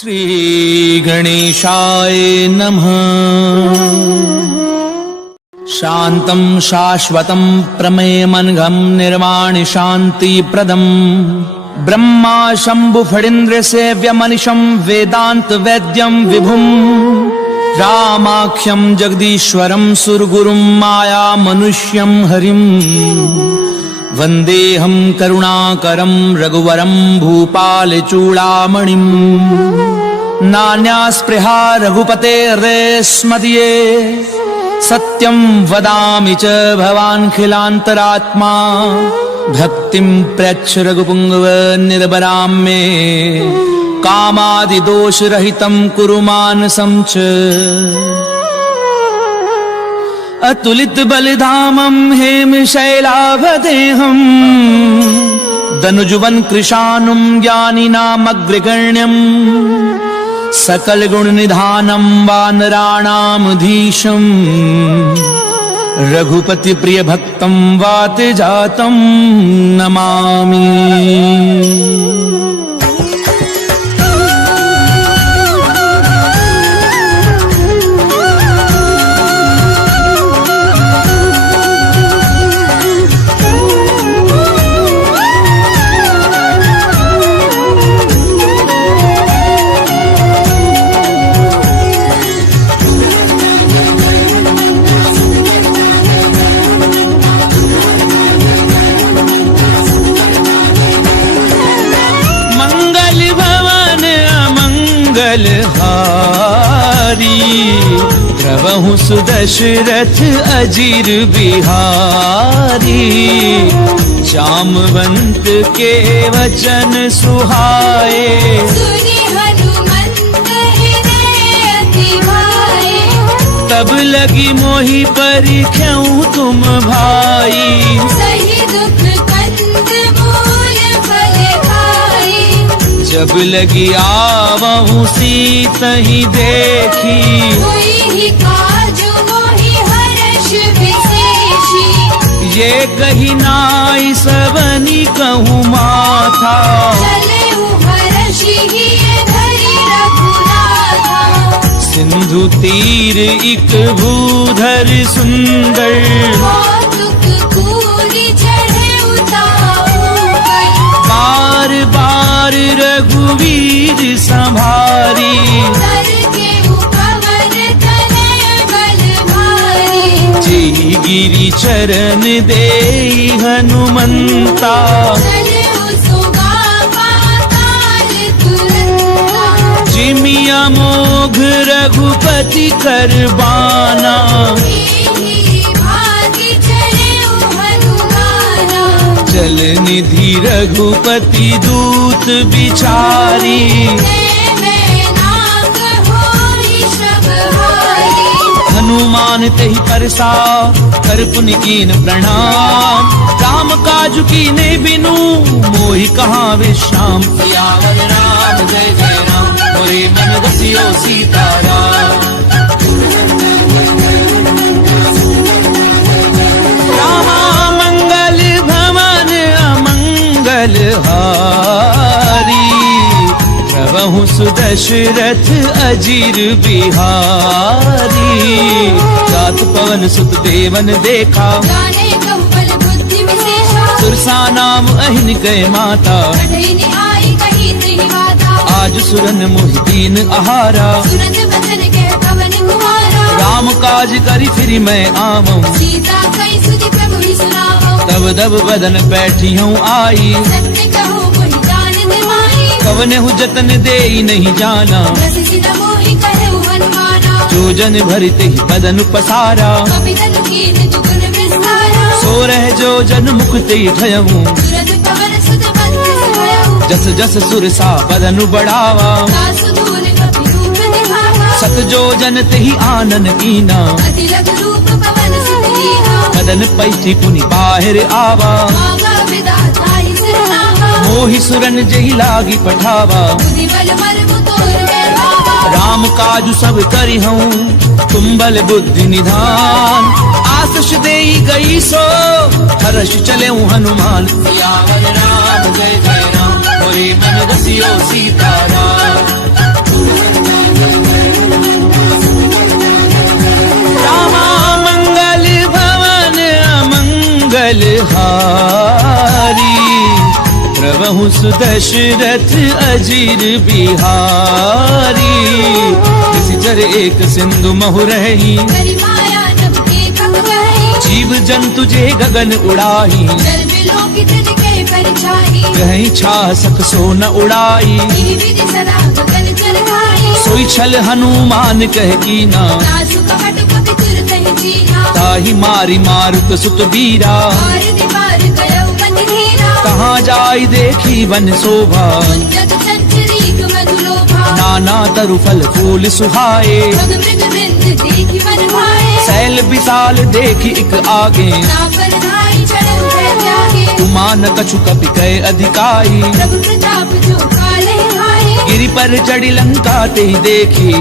श्री गणेशाय नमः। शान्तं शाश्वतं प्रमेयमनघं निर्वाणि शान्तिप्रदं ब्रह्मा शम्भु फणीन्द्र सेव्यमनिशं वेदांत वैद्यं विभुं रामाख्यं जगदीश्वरं सुरगुरुं माया मनुष्यं हरिं वन्देऽहं करुणाकरं रघुवरं भूपालचूडामणिं नान्यास्पृहा रघुपतेर्स्मदीये सत्यं वदामि च भवान्खिलान्तरात्मा भक्तिं प्रयच्छ रघुपुङ्गव निर्भरां मे कामादिदोषरहितं कुरु मानसं च अतुलित बलिधामं हेमशैलाभदेहं दनुजुवन कृशानुं ज्ञानिनामग्रगण्यं सकल गुण निधानं वानराणामधीशं रघुपति प्रिय भक्तं वातजातं नमामि। प्रभु सुदशरथ अजीर बिहारी जामवंत के वचन सुहाए तब लगी मोहि परिख्याऊ तुम भाई जब लगी आवहु सीत ही देखी ये कही नाई सबनी कहूँ माथा सिंधु तीर इक भूधर सुंदर बार बार रघुवीर संभारी गिरि चरण दे हनुमंता जिमिया मोघ रघुपति करबाना जल निधि रघुपति दूत बिचारी हनुमान तेहि परसा कर पुनि कीन प्रणाम राम काजु कीने बिनु मोहि कहाँ विश्राम सियावर राम जय जय राम मोरे मन बसियो सीताराम रामा मंगल भवन अमंगल हारी प्रभु सुदशरथ अजीर बिहारी जात पवन सुत देवन देखा सुरसा नाम अहिन गए माता आज सुरन मोहिदीन आहारा राम काज करी फिर मैं आवऊं तब दब बदन बैठी हूँ आई कवने हु जतन दे नहीं जाना जो जन भरते ही बदन पसारा सो रह जो जन मुक्ति ठयऊं जस जस सुरसा बदन बढ़ावा सत जो जन तेहि आनन कीना बदन पैठी पुनि बाहर आवा मोहि सुरन जही लागी पठावा राम काजु सब करी हूँ तुम बल बुद्धि निधान आशीष देई गई सो हर्ष चले हनुमान सियावर राम जय जय राम मोरे मन रसियो सीताराम मंगलहारी प्रभु सुदशरथ अजीर बिहारी। जर एक सिंधु महु रही जीव जंतु जे गगन उड़ाई। कहीं छा सक सो न उड़ाई सोई छल हनुमान कह कीना। ताही मारी मारुत सुत बीरा कहाँ जाई देखी वन शोभा। नाना तरु फल फूल सुहाए सैल विशाल देखी एक आगे। उमान कछु कपि कय अधिकाई गिरि पर चढ़ी लंका ते देखी।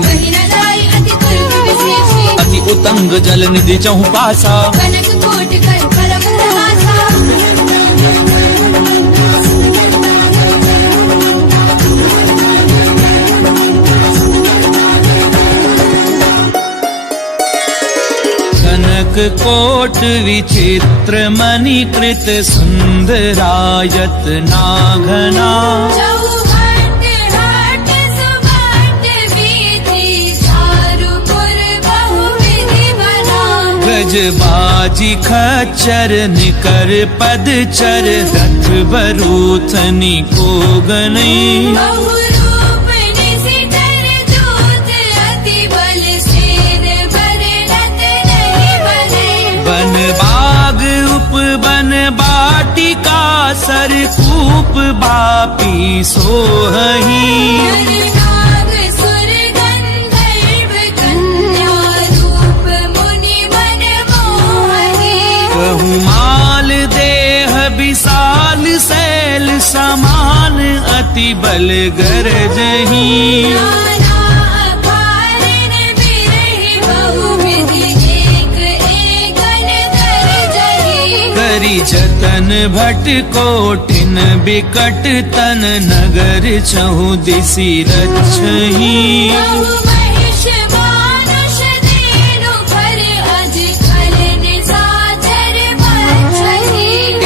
अति उतंग जल निधि चहु पासा कोट विचित्र मणिकृत सुंदरायत नाघना। गजबाजी खच्चर निकर पदचर रथ बरूथनी को गनई। बन बाग उपवन बाटिका सरकूप बापी सोहही। कहूँ माल देह विशाल शैल समान अति बल गरजही। जतन भट कोटिन बिकट तन नगर चहु दिसि रक्षही।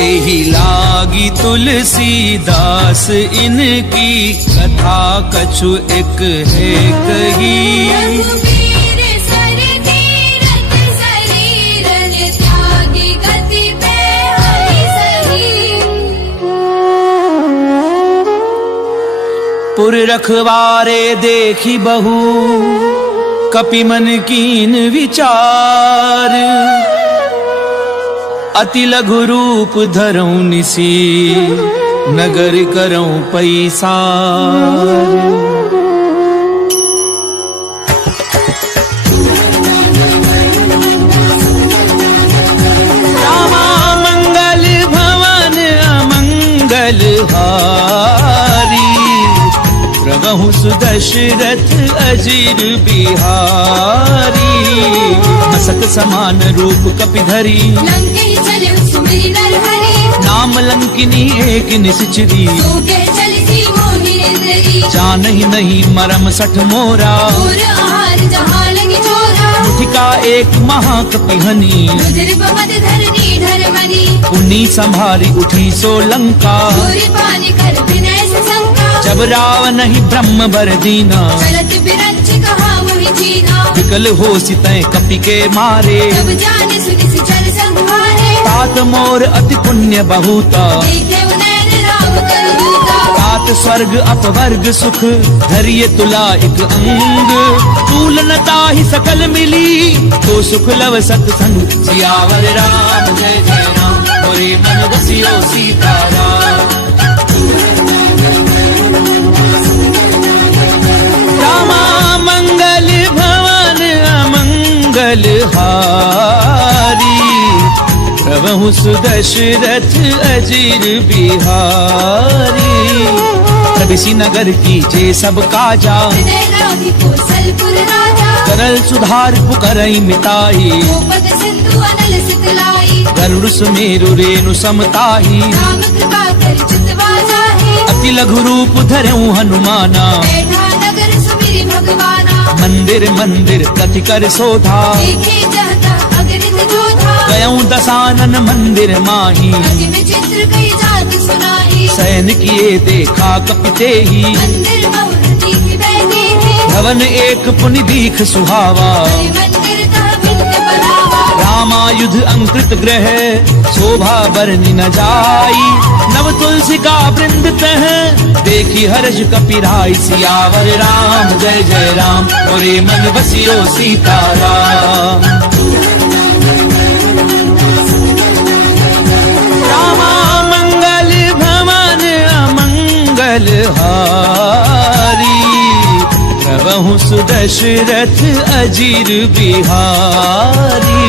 एहि लागी तुलसीदास इनकी कथा कछु एक है कही। पुर रखवारे देखी बहु कपि मन कीन विचार। अति लघु रूप धरऊं निसी नगर करऊं पैसार। रामा मंगल भवन अमंगल हारी प्रभु सुदशरथ अजीर बिहारी। मसक समान रूप कपिधरी नाम लंकिनी एक निश्चरी। जानहि नहीं मरम सठ मोरा मुठिका एक महाकपिहनी। पुनी संभारी उठी सो लंका जब रावण ही ब्रह्म बर दीना। विकल हो सितै कपि के मारे तात मोर अति पुण्य बहुता। तात स्वर्ग अपवर्ग सुख धैर्य तुला एक अंग। तूलनता ही सकल मिली तो सुख लव सत्संग। सियावर राम जय जय राम मोरे मन बसियो सीताराम। मंगल भवन अमंगल हारी प्रभु सुदशरथ अजीर बिहारी। प्रविशि नगर की जे सब काजा करल सुधार पुकरई मिताई। गरुड़ सुमेरु रेणु समताही अति लघु रूप धरऊं हनुमाना। मंदिर मंदिर कथि कर शोधा गयऊं दसानन मंदिर माही, अति विचित्र कई जात सुनाई। सैन किए देखा कपिते ही, मंदिर बहुरती की बैठी थी। भवन एक पुनि दीख सुहावा, हरि मंदिर का भिन्न बनावा। रामायुध अंकृत ग्रह शोभा बरनी न जाई, नव तुलसी का वृंद तह देखी हर्ष कपिराई। सियावर राम जय जय राम, मोरे मन बसियो सीताराम। रामा मंगल भवन अमंगल हारी, प्रभु सुदशरथ अजीर बिहारी।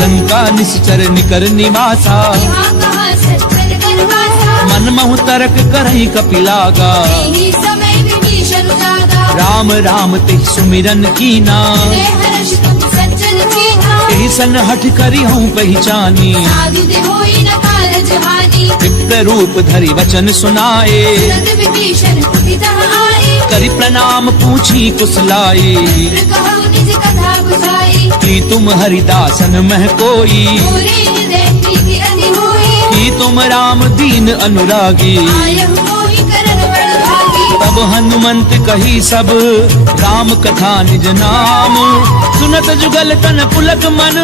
लंका निश्चर निकर निवासा, यहाँ कहाँ सज्जन गणवासा। मन महु तरक करहि कपिलागा, यही समय विभीषण जागा। राम राम तिह सुमिरन कीना, हृदय हर्ष तुम सज्जन कीना। एहि सन हठ करी हूँ पहचानी, साधु दे होई न कारज हानि। विप्र रूप धरि वचन सुनाए, तुरंत विभीषण कुपितः आए। करि प्रणाम पूछी कुशलाई। विप्र कहु निज कथा बुझाई। कि तुम हरिदासन मह कोई, मोरे हृदय प्रीति अति होई। कि तुम राम दीन अनुरागी। आयहु मोहि करन बड़ भागी। तब हनुमंत कही सब राम कथा निज नाम, सुनत जुगल तन पुलक मन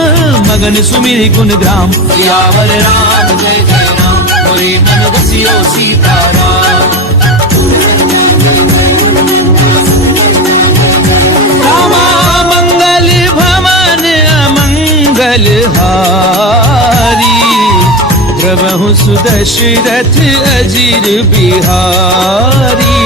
मगन सुमिरि गुण ग्राम। सियावर राम जय जय राम, मोरे मन बसियो सीताराम। रामा मंगल भवन अमंगल हारी, प्रभु सुदशरथ अजीर बिहारी।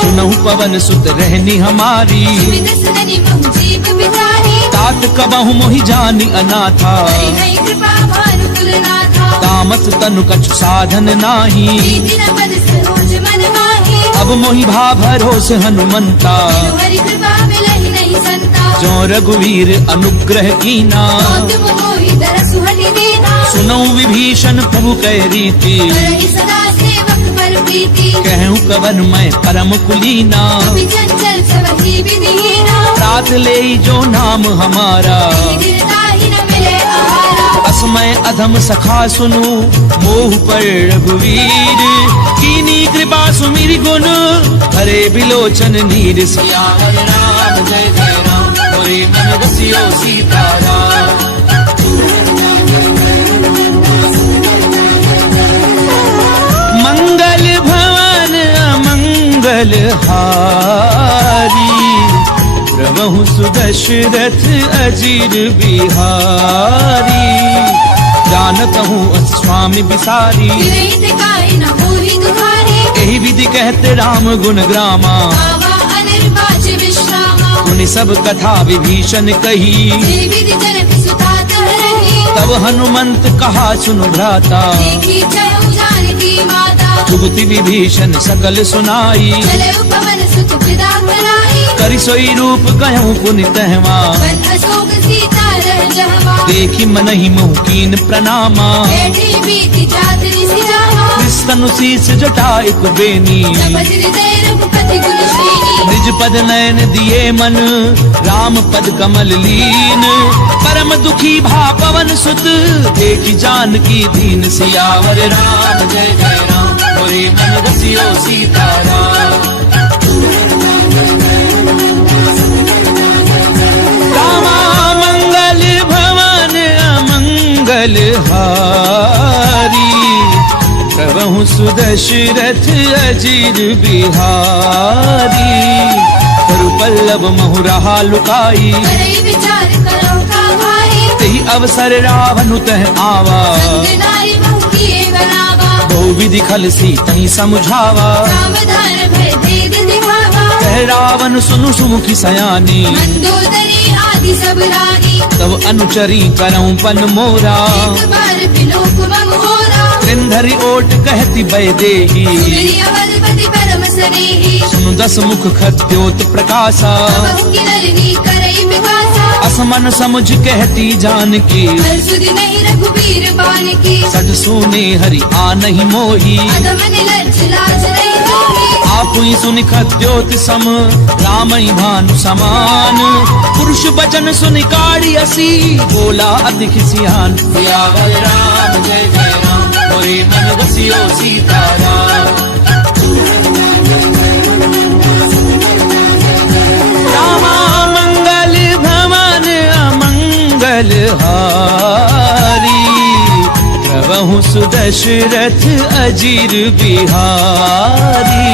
सुनहु पवन सुत रहनी हमारी, सुमित सदनि महु जीव बिचारी। तात कबहु मोहि जानि अनाथा, हरि कृपा भानु तुलनाथा। तामस तनु कछु साधन नाही, प्रीति न पद सरोज मन माही। अब मोहि भा भरोस हनुमंता। बिनु हरि कृपा मिलहि नहीं संता। जो रघुवीर अनुग्रह कीना, तुम मोहि दरसु हटि दीना। सुनऊ विभीषण प्रभु कह रीति, करहि सदा सेवक पर प्रीति। कहूँ कवन मैं परम कुलीना। कपि चंचल सबहि विधिहीना। रात ले जो नाम हमारा, दीर्घाहि न मिले आहारा। असमय अधम सखा सुनु मोह पर रघुवीर। कीनी कृपा सुमिरि गुण हरे बिलोचन नीर। सियावर राम जय जय राम, मोरे मन बसियो सीताराम। मंगल भवन अमंगल हारी, प्रभु सुदशरथ अजीर बिहारी। जानत हूँ स्वामी बिसारी, विरहित काहि न होहि दुहारी। यही विधि कहते राम गुण ग्रामा। आवा अनिर्वाच विश्रामा। सुनि सब कथा विभीषण कही, जे विधि जनक सुता तह रही। तब हनुमंत कहा सुनु भ्राता। देखी चहु जानकी माता। जुगति विभीषण सकल सुनाई, चलउ पवन सुत विदा कराई। करि सोई रूप गयऊं पुनि तहवा। वन अशोक सीता रह जहवा। देखी मनहि मोह कीन प्रणामा। बैठी बीती जात निसि जावा। निस्तनु शीस जटा एक बेनी, जपत हृदय रघुपति गुण श्रेणी। निज पद नयन दिए मन राम पद कमल लीन। परम दुखी भा पवन सुत देखी जानकी दीन। सियावर राम जय जय राम, मोरे मन बसियो सीताराम। रामा मंगल भवन अमंगल हारी, प्रभु सुदशरथ अजीर बिहारी। करु पल्लव महु रहा लुकाई, करई विचार करो का भाई। तेहि अवसर रावण तह आवा। संग नारी बहु किए बनावा। बहु विधि खल सी तहि समझावा। सावधान भय भेद दिखावा। कह रावण सुनु सुमुखी सयानी, मंदोदरी आदि सब रानी। तब अनुचरी करऊं पन मोरा। एक बार बिलोक मम होरा। त्रिंधरि ओट कहती बय देही, सुमिरि अवधपति परम सनेही। सुनु दस मुख खद्योत प्रकाशा। बहु किनरनी करई विकासा। असमन समुझ कहती जानकी, हर सुधि नहीं रघुबीर बान की। सज सुने हरि आ नहीं मोही। अधम निलज्ज लाज नहीं होगी। आपुई सुनि खद्योत सम रामई भानु समान पुरुष बचन सुनि काढ़ी असी बोला अति खिसियान सियावर राम जय जय राम मोरे मन बसियो सीताराम रामा मंगल भवन अमंगल हारी प्रभु सुदशरथ अजीर बिहारी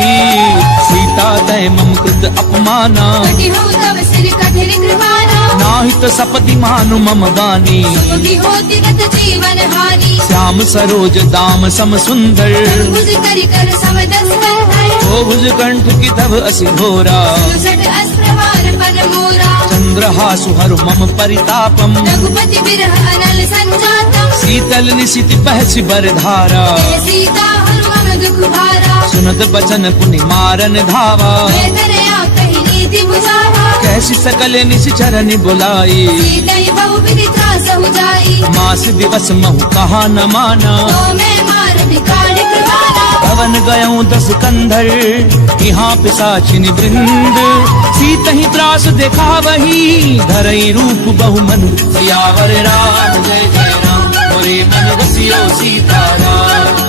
सीता तय मम कृत अपमाना कटि हो तव सिर कठिन कृपाना नाहित सपति मानु मम बानी सुखी होति गत जीवन हानि श्याम सरोज दाम सम सुंदर भुज करि कर समदस कंधर ओ भुज कंठ की तब असि घोरा सुसट अस्त्रवार पन मोरा चंद्रहासु हरु मम परितापम रघुपति बिरह अनल संजातम शीतल निशित बहसि बरधारा जय सीता हनुमन दुख भारा सुनत बचन पुनि मारन धावा मैं करया कहि नीति बुझावा कैसी सकल निश्चरनि बुलाई सीतई बहु विधि त्रास हो जाई मास दिवस महु कहा न माना तो मैं मार बिगाड़ कृपाना पवन गयऊं 10 कंधर यहाँ पिशाचिनि वृंद सीतहि त्रास देखा वही धरई रूप बहुमन सियावर राम जय जय राम मोरे मन बसियो सीताराम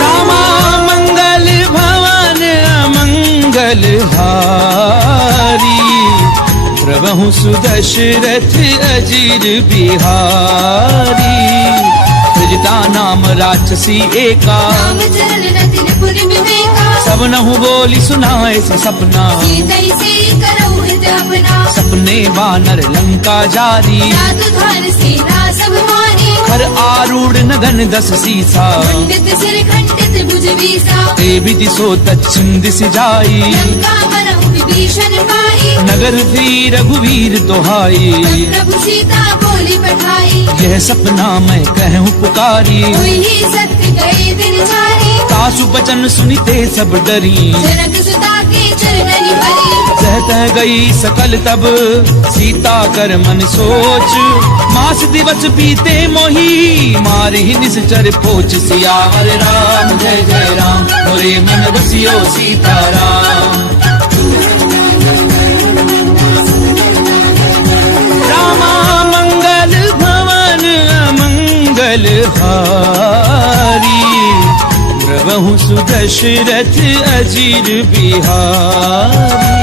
रामा मंगल भवन अमंगल हारी प्रभु सुदशरथ अजीर बिहारी सृजता नाम राक्षसी एका राम चरण रतिन पुर विवेका सब नहु बोली सुनाए से सपना सीतई से करऊ हित अपना सपने वानर लंका जारी जादू धार सेना सब मारी हर आरूढ़ नगन 10 सीसा खंडित सिर खंडित भुज बीसा ते विधि सो दक्षिण दिश जाई लंका बनऊ विभीषण पाई नगर थी रघुवीर दोहाई तब प्रभु सीता बोली पठाई यह सपना मैं कहूँ पुकारी हुई ही सत्य गए दिन चारी सासु बचन सुनिते सब डरी जनक सुता के चरणनि भरी सहत गई सकल तब सीता कर मन सोच मास दिवस बीते मोही मारी निश्चर पोच सियावर राम जय जय राम मोरे मन बसियो सीताराम रामा मंगल भवन अमंगल हारी प्रभु सुदशरथ अजीर बिहारी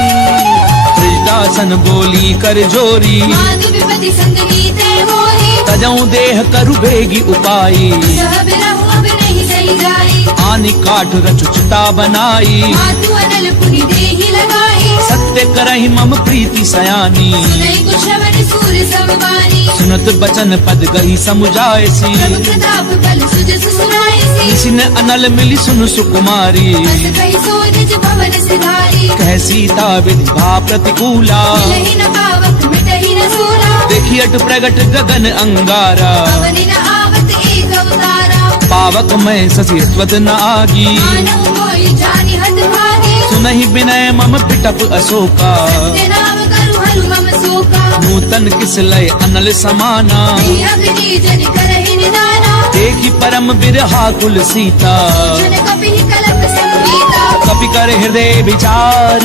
दासन बोली कर जोरी माधु विपति संगनी ते मोरी तजऊ देह करु बेगी उपाई सह बिरहु अब नहीं सही जाई आनि काठ रचुचता बनाई मातु अनल पुनि देहि लगाई सत्य करहि मम प्रीति सयानी सुनई कुश्रवण सूर समवानी सुनत बचन पद गही समुझायसी प्रभु प्रताप बल सुजस सुनाईसी निसिन अनल मिली सुन सुकुमारी बस कहि सो निज भवन सिधारी कह सीता विधि भा प्रतिकूला मिलहि न पावक मिटहि न सूरा देखी अट प्रगट गगन अंगारा पवनि न आवत एक अवतारा पावक मैं ससी स्वत न आगी मानव मोहि जानि हत भागी सुनहि विनय मम पिटप अशोका सत्य नाम करु हरु मम शोका नूतन किस लय अनल समाना नहीं अग्नि जन करहि निदाना देखी परम बिरहा कुल सीता जन कपि कलप संगीता कपि कर हृदय विचार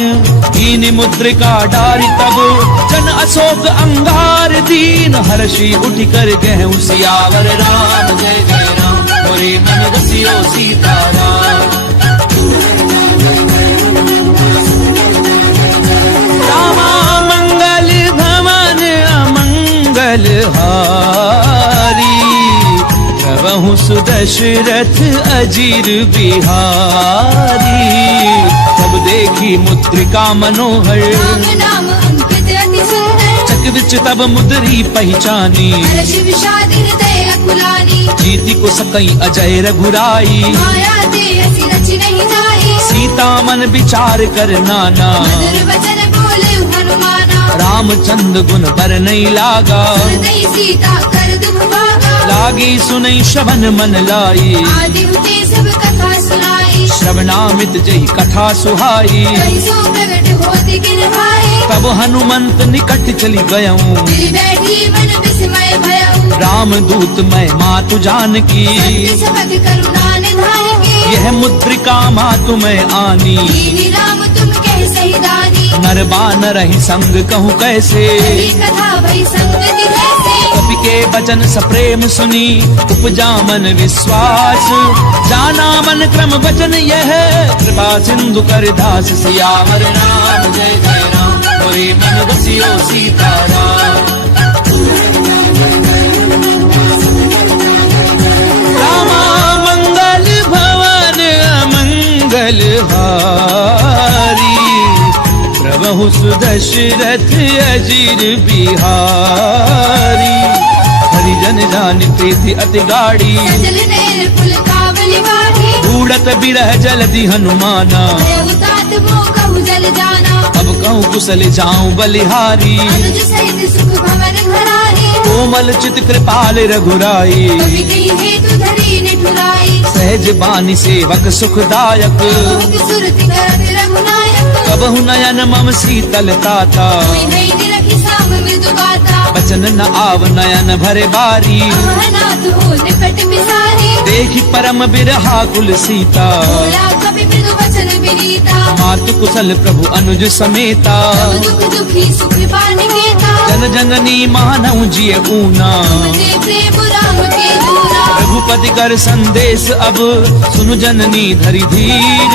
दीन मुद्रिका डारी तब जन अशोक अंगार दीन हर्षि उठ कर गहु सियावर राम जय जय राम मोरे मन बसियो सीताराम रामा मंगल भवन अमंगल हारी प्रभु सुदशरथ अजीर बिहारी सब देखी मुद्रिका मनोहर राम नाम अंकित अति सुंदर चक विच तब मुद्री पहचानी हर्ष विषाद हृदय अकुलानी जीति को सकई अजय रघुराई माया ते असी रचि नहीं जाई सीता मन विचार कर नाना मधुर वचन बोले हनुमाना रामचंद्र गुण बर नहीं लागा सुनई सीता कर दुख भागा लागी सुनई श्रवण मन लाई आदि हुते सब कथा सुनाई श्रवणामित जही कथा सुहाई कहि सो प्रगट होति किन भाई तब हनुमंत निकट चली गयऊं दिल बैठी मन विस्मय भयऊ राम राम दूत मैं मातु जानकी, सत्य सबक करुणा निधान की। यह मुद्रिका मातु मैं आनी, दीनी राम तुम कह सही दानी, नर बानर ही संग कहूँ कैसे, कही कथा भई संगति कैसे। कपि के वचन सप्रेम सुनी, उपजा मन विश्वास, जाना मन क्रम वचन यह, कृपा सिंधु कर दास। सियावर राम जय जय राम, मोरे मन बसियो सीताराम। रामा मंगल भवन अमंगल हारी, प्रभु सुदशरथ अजीर बिहारी। हरिजन जान प्रीति अति गाड़ी, सजल नैन पुल काबुल बाढ़ी, उड़त बिरह जलधि हनुमाना, देव तात मोह कहु जल जाना। अब कहूँ कुशल जाऊं बलिहारी, अनुज सहित सुख भवन घराही, कोमल चित कृपाल रघुराई। कवि कही हेतु धरी निठुराई, सहज बानी सेवक सुखदायक, मोह सुरति करत रघुनायक। कबहु नयन मम शीतल ताता, कोई नहीं निरखी साम मृदु गाता, बचन न आव नयन भरे बारी। अहनाथ हो निकट बिसारी, देखी परम बिरहा कुल सीता, बोला कवि मृदु वचन विनीता। मातु कुशल प्रभु अनुज समेता, सब दुख दुखी सुख पाने केता, जन जननी मानव जिय ऊना। तुमसे प्रेम राम के दूरा, रघुपति कर संदेश अब सुनु जननी धरि धीर।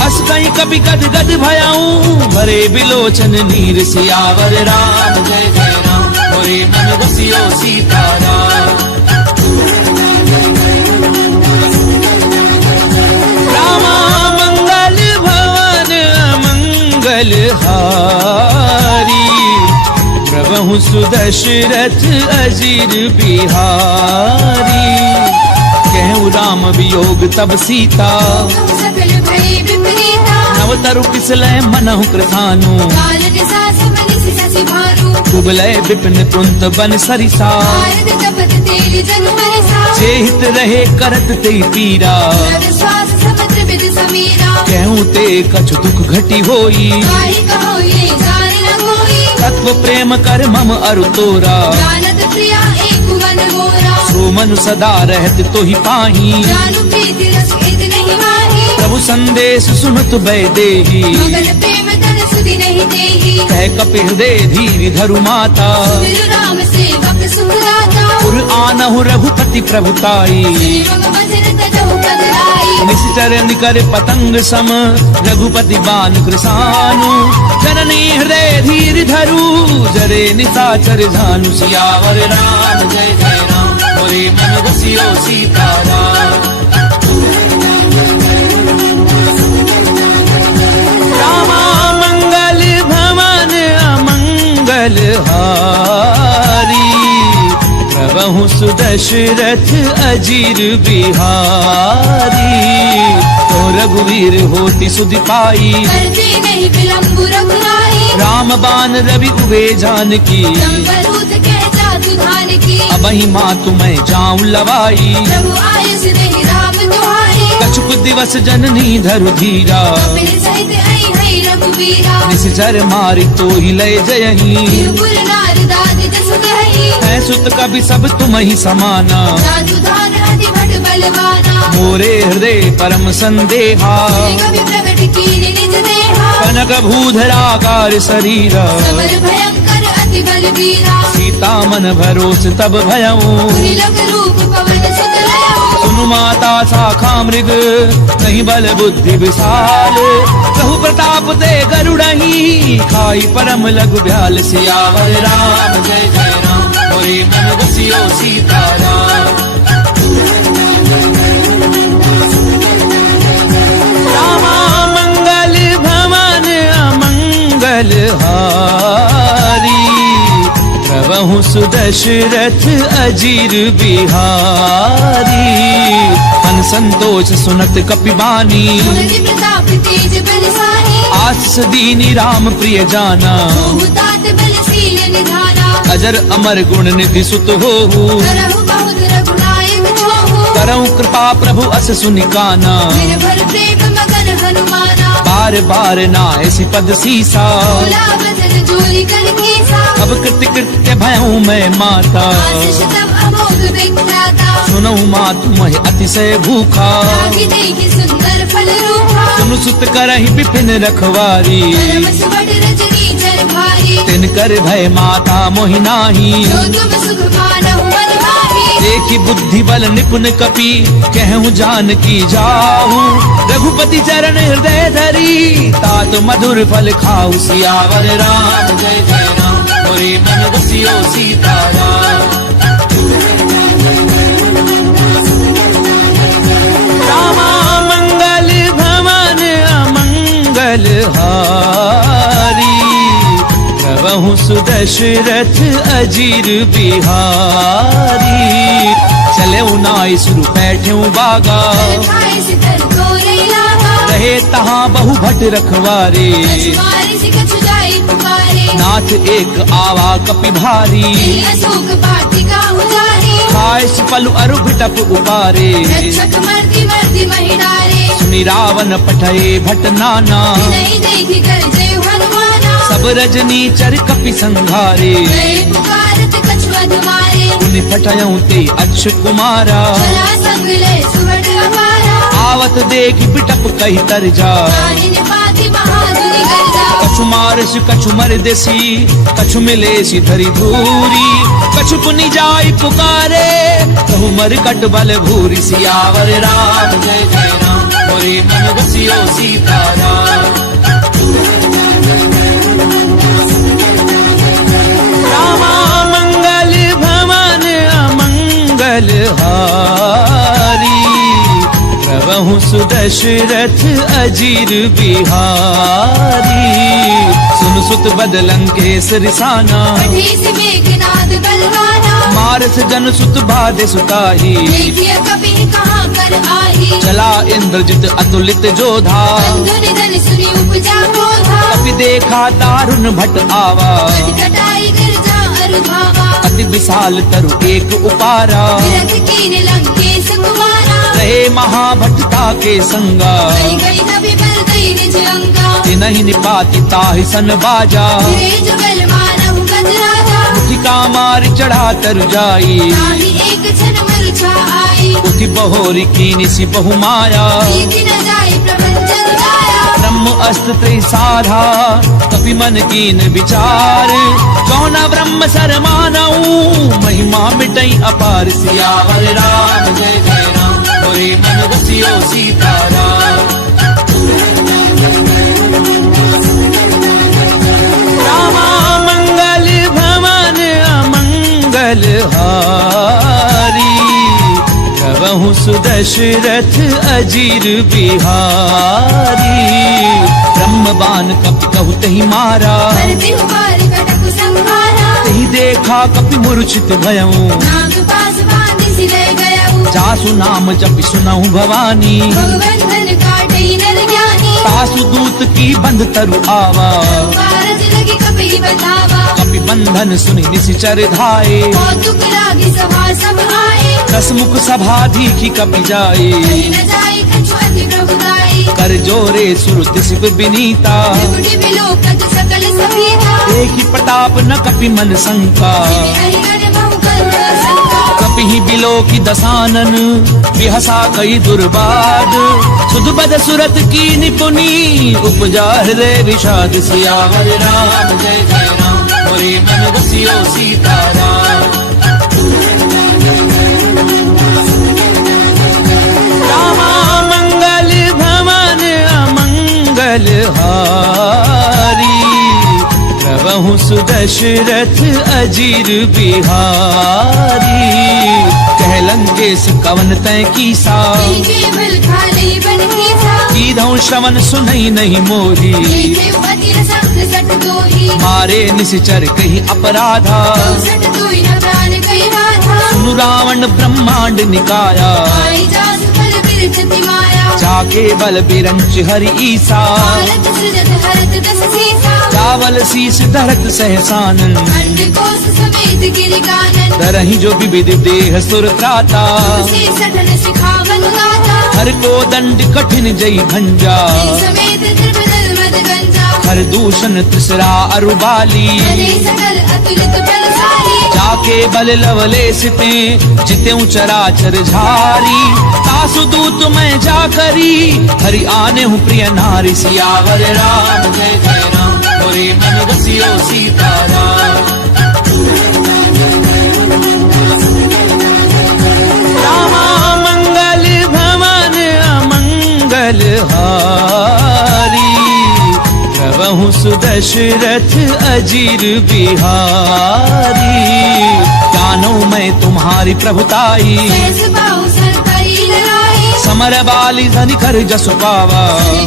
हस गई कभी गद गद भयाऊं, भरे बिलोचन नीर। सियावर राम जय जय राम, मोरे मन बसियो सीताराम। रामा मंगल भवन अमंगल हारी, प्रभु सुदशरथ अजीर बिहारी। कहूँ राम वियोग तब सीता, तुम सकल भय विपरीता। नव तरु किसलय मनहु कृतानु, काल निसास मनिसि शशि भानु, कुबलय विपिन कुंत बन सरिसा। भारत जपत तेरि जनु बरसा, चेहित रहे करत ते पीरा, नर श्वास समुद्र बिद समीरा। कहूँ ते कछु दुख घटी होई, काहि कहो ये जान न कोई, तत्व प्रेम कर मम अरु तोरा। जानत प्रिया एक वन मोरा, सो मनु सदा रहत तो ही पाही, जानू प्रीति रस इत नहीं माही। प्रभु संदेश सुनत भय देही, मगन प्रेम धन सुधि नहीं देही, कह कपि हृदय धीर धरु माता। बिरु राम सेवक सुखदाता, पुर आनहु रघुपति प्रभुताई, सुनि मम वचन तजहु पद लाई। निश्चर निकर पतंग सम, रघुपति बान कृसानु। जननी हृदय धीर धरु, जरे निशाचर झानु। सियावर राम जय जय राम, मोरे मन बसियो सीताराम। रामा मंगल भवन अमंगल हारी, प्रभु सुदशरथ अजीर बिहारी। तो रघुवीर होति सुधि पाई, करते नहीं विलंबु रघुराई। राम बान रवि उबे जानकी, संबरूत कह जातु धान की। अबहि मातु मैं जाऊं लवाई। प्रभु आयुष नहीं राम दुहाई, कछुक दिवस जननी धरु धीरा, कपिल सहित आई हई रघुबीरा। निश्चर मारि तो ही लय जयही, तिरुपुर नारदाद जसु कही, है सुत कवि सब तुम ही समाना। जातु धान अति भट बलवाना, मोरे हृदय परम संदेहा, कवि प्रगट कीन निज देहा। कनक भूधराकार शरीरा, समर भयंकर अति बलवीरा। सीता मन भरोस तब भयऊ, त्रिलोक रूप पवन सुत लयऊ। सुनु माता शाखा मृग, नहीं बल बुद्धि विशाल। कहु प्रताप ते गरुड़ही, खाई परम लघु भ्याल। सियावर राम जय जय राम, मोरे मन बसियो सीताराम। रामा मंगल भवन अमंगल हारी, प्रभु सुदशरथ अजीर बिहारी। मन संतोष सुनत कपिबानी, मुनि प्रताप तेज बलशाही। आस दीनी राम प्रिय जाना। तात बलशील निधाना, अजर अमर गुण निधि सुत होहु, करहु बहुत रघुनायक छोहु। करहु कृपा प्रभु अस सुनिकाना। निर्भर प्रेम मगन हनुमाना, बार बार नायसी पद सीसा। बोला वचन जोरी कर केसा। अब कृत्य कृत्य भयऊ मैं माता, आशीष तब अमोघ विख्याता सुनहु मातु महि अतिशय भूखा लागी देखी सुंदर फल रूपा सुनु सुत करहि विपिन रखवारी परम सुबह रजनी चर भारी तिन कर भय माता मोहि नाही जो तुम सुख मानहु मन माही देखी बुद्धि बल निपुण कपि कहूँ जान की जाहू रघुपति चरण हृदय धरी तात मधुर फल खाऊ सियावर राम जय जय राम मोरे मन बसियो सीताराम रामा मंगल भवन अमंगल हारी प्रभु सुदशरथ अजीर बिहारी चले नाई सुरु बैठे बागा खाए सितर तोरे लागा रहे तहाँ बहु भट रखवारे मारे से कछु जाए पुकारे नाथ एक आवा कपि भारी अशोक पाटिका उजारे खाए पलु अरु भिटप उपारे रक्षक मर्दी मर्दी महिडारे सुनि रावण पठये भट नाना नहीं देखी कर जय हनुमाना सब रजनी चर कपि संघारे जय पुकारत कछु अधमारे उनि पठयऊ ते अक्ष कुमारा चला संग ले सुवर्ण अपारा आवत देख बिटप कही तर जा नारी ने पाती महादुरी गर्जा कछु मारस कछु मर देसी कछु मिले सी धरी धूरी कछु पुनि जाय पुकारे कहु मर कट बल भूरी सियावर राम जय जय राम मोरे मन बसियो सीताराम रामा मंगल भवन अमंगल हारी प्रभु सुदशरथ अजीर बिहारी सुन सुत बदलंकेश रिसाना बढ़ी से मेघनाद बलवाना मारस जन सुत बाधे सुताही देखिए कभी कहाँ कर आई चला इंद्रजित अतुलित जोधा बंधु निधन सुनी उपजा क्रोधा कपि देखा दारुण भट आवा कटाई गिरजा अरुधावा अति विशाल तरु एक उपारा विरख कीन लंकेश कुमारा रहे महाभटता के संगा गई गई कभी बल गई निज अंगा नहीं निपाति ताहि सन बाजा रे जुगल मानहु गजराजा मुठिका मार चढ़ा तर जाई नाही एक क्षण मरुछा आई उठि बहोरी कीनि सि बहु माया सीधी न जाए प्रपंचन जाया ब्रह्म अस्त्र त्रिसाधा कपि मन कीन विचार कौना ब्रह्म सर मानऊ महिमा मिटई अपार सियावर राम जय जय राम मोरे मन बसियो सीताराम रामा मंगल भवन अमंगल हारी प्रभु सुदशरथ अजीर बिहारी ब्रह्मबान कपि कहु तहि मारा मरती हुमार कटक संहारा तहि देखा कपि मूर्छित भयऊ नाग पास बांधि सिले गयऊ जासु नाम जपि सुनहु भवानी भगवंधन काटई नर ज्ञानी तासु दूत की बंध तरु आवा कारज लगी कपि बतावा कपि बंधन सुनि निशिचर धाये कौतुक लागी सभा सब आए दसमुख सभा दीखी कपि जाए कहीं न जाए कछु अति प्रभुदाई कर जोरे सुर दिसिप बिनीता त्रिपुटी बिलोकत सकल सभीता देखी प्रताप न कपि मन शंका हरिहर बहु करुण संका कपि ही बिलो की दसानन बिहसा कई दुर्बाद सुध बद सुरत की निपुनी उपजा हृदय विषाद सियावर राम जय जय राम मोरे मन बसियो सीताराम रामा मंगल भवन अमंगल हारी प्रभु सुदशरथ अजीर बिहारी कह लंकेश कवन तय कीसा केवल खाली बन कीसा कीधौ श्रवण सुनई नहीं मोही देखे अति सख्त सट दोही मारे निशिचर कही अपराधा सट दोई न प्राण कई राधा सुनु रावण ब्रह्मांड निकाया आई जास फल बिरचति माया जाके बल बिरंच हरि ईसा भारत सृजत हरत दस सीसा चावल शीस धरत सहसानन अंड कोस समेत गिरिकानन तरहि जो विविध देह सुर त्राता से सठन सिखावन गाता हर को दंड कठिन जई भंजा समेत त्रिपदल मद गंजा हर दूषण त्रिसरा अरुबाली हरे सकल अतुलित बलशाली जाके बल लवलेस ते जित्यूं चराचर झारी तासु दूत मैं जा करी हरि आने हूँ प्रिय नारी सियावर राम जय जय राम मोरे मन बसियो सीताराम रामा मंगल भवन अमंगल हारी प्रभु सुदशरथ अजीर बिहारी जानो मैं तुम्हारी प्रभुताई सहस बाहु सर करी लड़ाई समर बाली धनि कर जसु पावा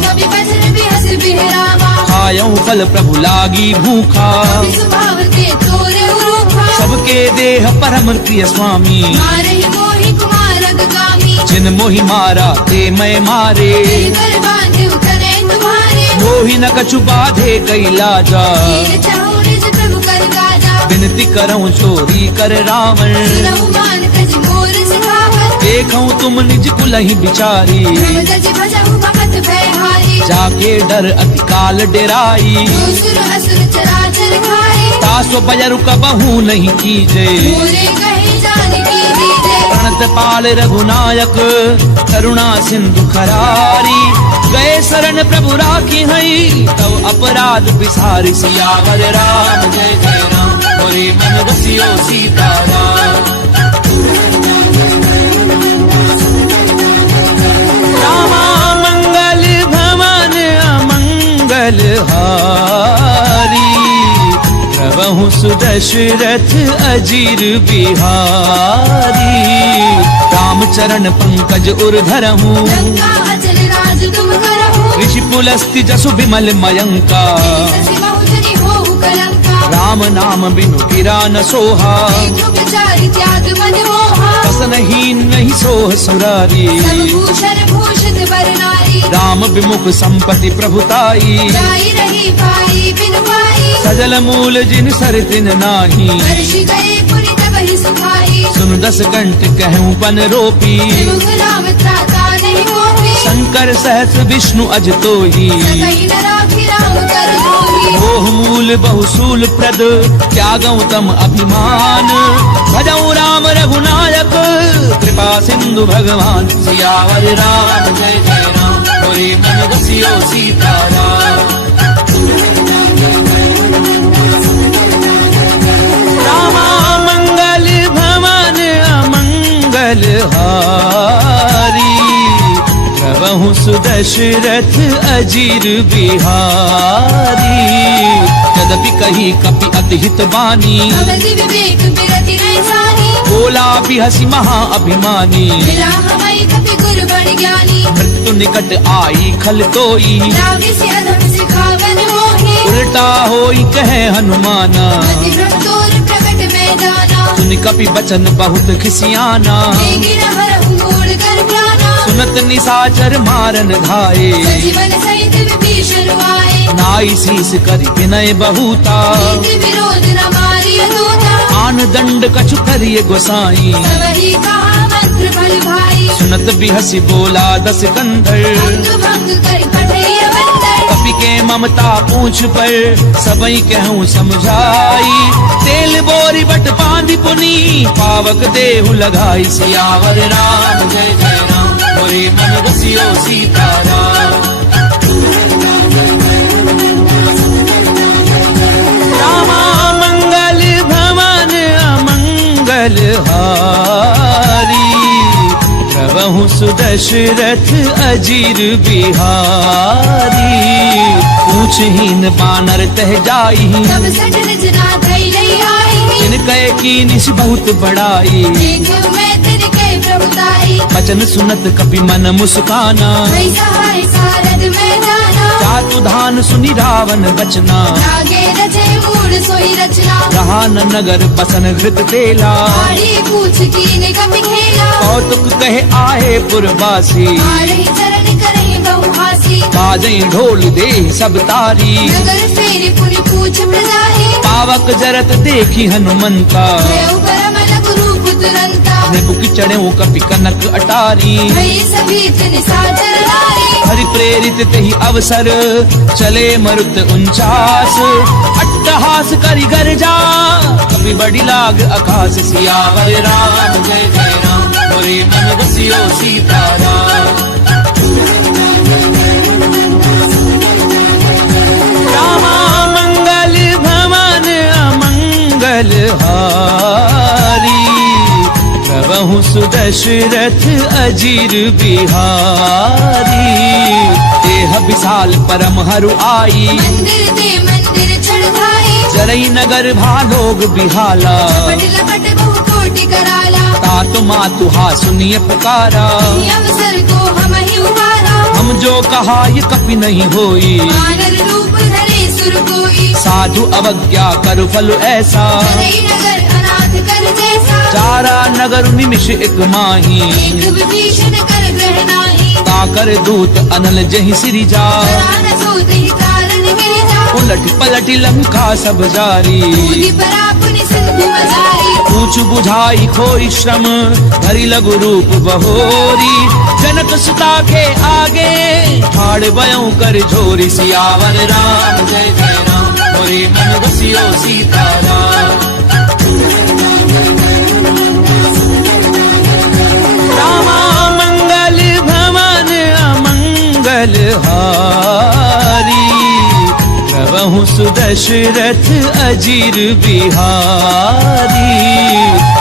कभी बचन बिहस बिहरावा खायऊ फल प्रभु लागी भूखा कभी स्वभाव के तोरे उरूखा सबके देह परम प्रिय स्वामी मारहि मोहि कुमारग गामी जिन मोहि मारा ते मैं मारे कर बांधे उतरे तुम्हारे मोहि न कछु बाधे कैलाजा तीर चाहु निज प्रभु कर गाजा विनती करऊं चोरी कर रावण सुनहु मान तज मोर सिखावत देखऊं तुम निज कुलहि बिचारी प्रभु तज भजहु भगत भयहारी जाके डर अति काल डेराई जो सुर असुर चराचर खाए तासो बजरु कबहू नहीं कीजे मोरे कहे जान की दीजे प्रणत पाल रघुनायक करुणा सिंधु खरारी गए शरण प्रभु राखी हई तब अपराध बिसारी सियावर राम जय जय राम मोरे मन बसियो सीताराम रामा मंगल भवन अमंगल हारी प्रभु सुदशरथ अजीर बिहारी राम चरण पंकज उर धरहूँ लंका अचल राज तुम करहु ऋषि पुलस्ति जसु विमल मयंका ससी बहुजनी होहु कलंका राम नाम बिनु गिरा न सोहा जो विचारि त्याग मन मोहा कसनहीन नहीं सोह सुरारी सब भूषण भूषित वर नारी राम विमुख संपत्ति प्रभुताई जाई रही पाई बिनु पाई सजल मूल जिन सर तिन नाही वर्षि गए पुनि तबहि सुखाई सुन दस कंठ कहूँ पन रोपी मुख राम त्राता नहीं मोहि शंकर सहस विष्णु अज तोही सकहि न राखि राम कर दोहि मोह मूल बहुसूल प्रद त्यागौ तम अभिमान भजऊ राम रघुनायक कृपा सिंधु भगवान सियावर राम जय जय राम मोरे मन बसियो सीताराम रामा मंगल भवन अमंगल हारी प्रभु सुदशरथ अजीर बिहारी यद्यपि कही कपि अति हित बानी अवधि विवेक विरति नहीं सानी बोला भी हसी महा अभिमानी मिला हमारी कपि गुरु बड़ ज्ञानी मृत्यु निकट आई खल तोई रावि से अधम सिखावन मोहि उल्टा होई कहे हनुमाना मति भ्रम तोर प्रकट में जाना सुन कपि बचन बहुत खिसियाना देगी न हरहु मूढ़ कर प्राणा सुनत निसाचर मारन घाये सजीवन सहित विभीषण आए नाई शीस करि विनय बहुता नीति विरोध न मारिय दूता आन दंड कछु करिय गोसाई सबहि कहा मंत्र बल भाई सुनत बिहसी बोला दस कंधर अंग भंग कर पठैय बंदर कपि के ममता पूछ पर सबई कहूँ समझाई तेल बोरी बट बांधि पुनी पावक देहु लगाई सियावर राम जय जय राम मोरे मन बसियो सीताराम रामा मंगल भवन अमंगल हारी प्रभु सुदशरथ अजीर बिहारी पूछहीन बानर तह जाई सब सठ रचना धई लई आई जिन कहे की निश बहुत बड़ाई देखो मैं तेरे के प्रभुताई बचन सुनत कपि मन मुस्काना भई सहाय सारद में जाना चातु धान सुनि रावण बचना आगे रचे मूड सोई रचना रहा न नगर बसन हृत तेला आड़ी पूछ कीने कपि खेला कौतुक कहे आए पुरवासी आड़े चरण करहि बहु हासी बाजई ढोल दे सब तारी नगर फेरी पुनि पूछ प्रजाहि पावक जरत देखी हनुमंता भयउ परम लघु रूप तुरंता बुकी चढ़े कपि कनक अटारी भई सभी निशाचर नारी हरि प्रेरित तेहि अवसर चले मरुत 49 अट्टहास करी गर्जा कभी बड़ी लाग आकाश सियावर राम जय जय राम मोरे मन बसियो सीताराम रामा मंगल भवन अमंगल हारी प्रभु सुदशरथ अजीर बिहारी देह विशाल परम हरु आई मंदिर ते मंदिर चढ़ाए चरई नगर भालोग बिहाला लपट लपट बहु कोटि कराला तात मातु हा सुनिए पुकारा ये अवसर को हम ही उबारा हम जो कहा ये कभी नहीं होई मानव रूप धरे सुर कोई साधु अवज्ञा कर फल ऐसा चरई नगर अनाथ कर जैसा चारा नगर निमिष एक माही एक विभीषण कर ग्रह नाही ताकर दूत अनल जहि सिरि जा प्राण सोत ही कारण गिर जा उलट पलट लंका सब जारी बूढ़ी परा पुनि सिंधु मजारी पूछ बुझाई खोई श्रम धरि लघु रूप बहोरी जनक सुता के आगे ठाड़ बयों कर झोरी सियावर राम जय जय राम मोरे मन बसियो सीताराम रामा मंगल भवन अमंगल हारी प्रभु सुदशरथ अजीर बिहारी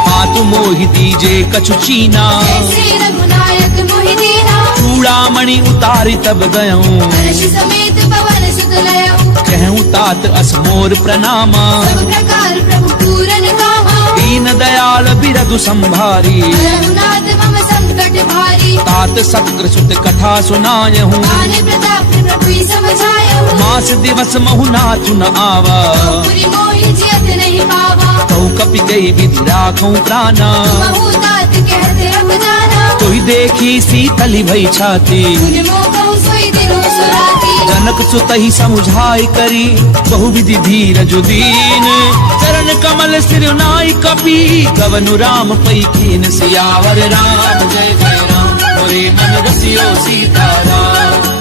हाथ मोहि दीजे कछु चीना ऐसे रघुनायक मोहि दीना चूड़ामणि उतारी तब गयऊं हर्ष समेत पवन सुत लयऊं कहूँ तात असमोर प्रणामा सब प्रकार प्रभु पूरन कामा दीन दयाल बिरदु संभारी रघुनाथ मम संकट भारी तात सत्कृ सुत कथा सुनायहूँ आने प्रताप प्रभु समझायऊं मास दिवस महु नाथु न आवा पुरी मोहि जियत नहीं पावा कहूँ कपि गई विधि राखूं प्राणा महु तात कहते अब जाना तोहि देखी सीतली भई छाती पुन मोह कहूँ सोई दिनो सुराती जनक सुतहि समुझाई करी बहुविधि धीरज दीन चरण कमल सिर नाई कपि गवनु राम पै कीन सियावर राम जय जय राम मोरे मन रसियो सीताराम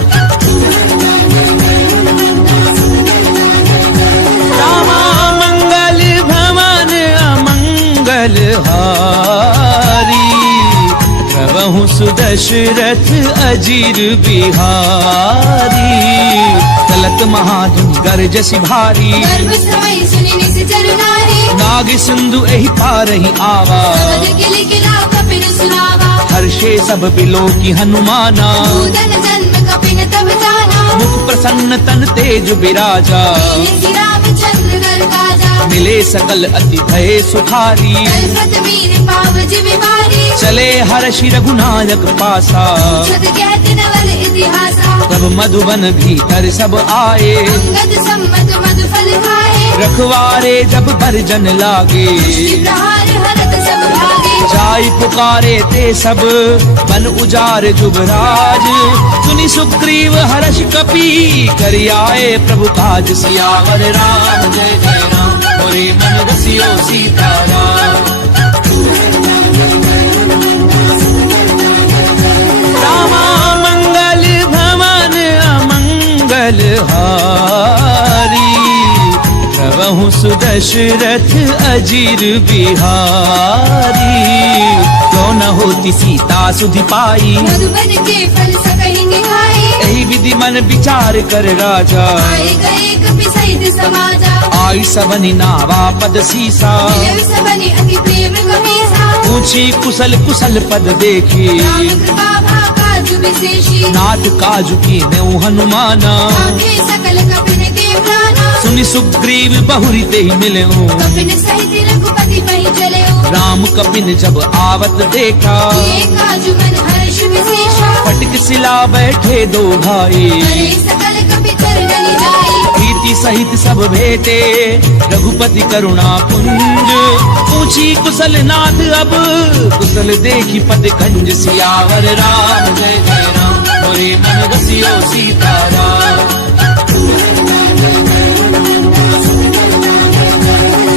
रामा मंगल भवन अमंगल हारी प्रभु सुदशरथ अजीर बिहारी चलत महाधुन गरजसि भारी गर्भ समय सुनि निश्चर नारी नाग सिंधु एहि पारहि आवा समझ किलि किला कपिन सुनावा हर्षे सब बिलो की हनुमाना भूतन जन्म कपिन तब जाना मुख प्रसन्न तन तेज बिराजा श्री रामचंद्र घर काजा मिले सकल अति भय सुखारी कल्पत मीन पाव जिमिवारी चले हर्षि रघुनायक पासा छद कहत नवल इतिहासा तब मधुबन भीतर सब आए अंगद सम्मत मधु फल खाए रखवारे जब भरजन लागे दृष्टि प्रहार हरत सब भागे जाई पुकारे ते सब बन उजार जुबराज सुनि सुग्रीव हर्ष कपि करि आए प्रभु काज सियावर राम जय जय राम मोरे मन रसियो सीताराम रामा मंगल भवन अमंगल हारी प्रभु सुदशरथ अजीर बिहारी क्यों न होती सीता सुधि पाई मधुबन के फल सकहि खाए यही विधि मन विचार कर राजा आए गए कपि सहित समाजा आई सबनि नावा पद सीसा मिलव सबनि अति प्रेम कपीसा ऊंची कुशल कुशल पद देखी राम कृपा भाकाजु विशेषी नाथ काजु की नेउ हनुमाना आखे सकल कपिन के प्राणा सुनि सुग्रीव बहुरी ते मिले कपिन सहित रघुपति पहि चले राम कपिन जब आवत देखा ये काजु मन हर्ष विशेषा फटक सिला बैठे दो भाई करे सकल कपि चरणनि जाई प्रीति सहित सब भेटे रघुपति करुणा पुंज पूछी कुशल नाथ अब कुशल देखी पद कंज सियावर राम जय जय राम मोरे मन रसियो सीताराम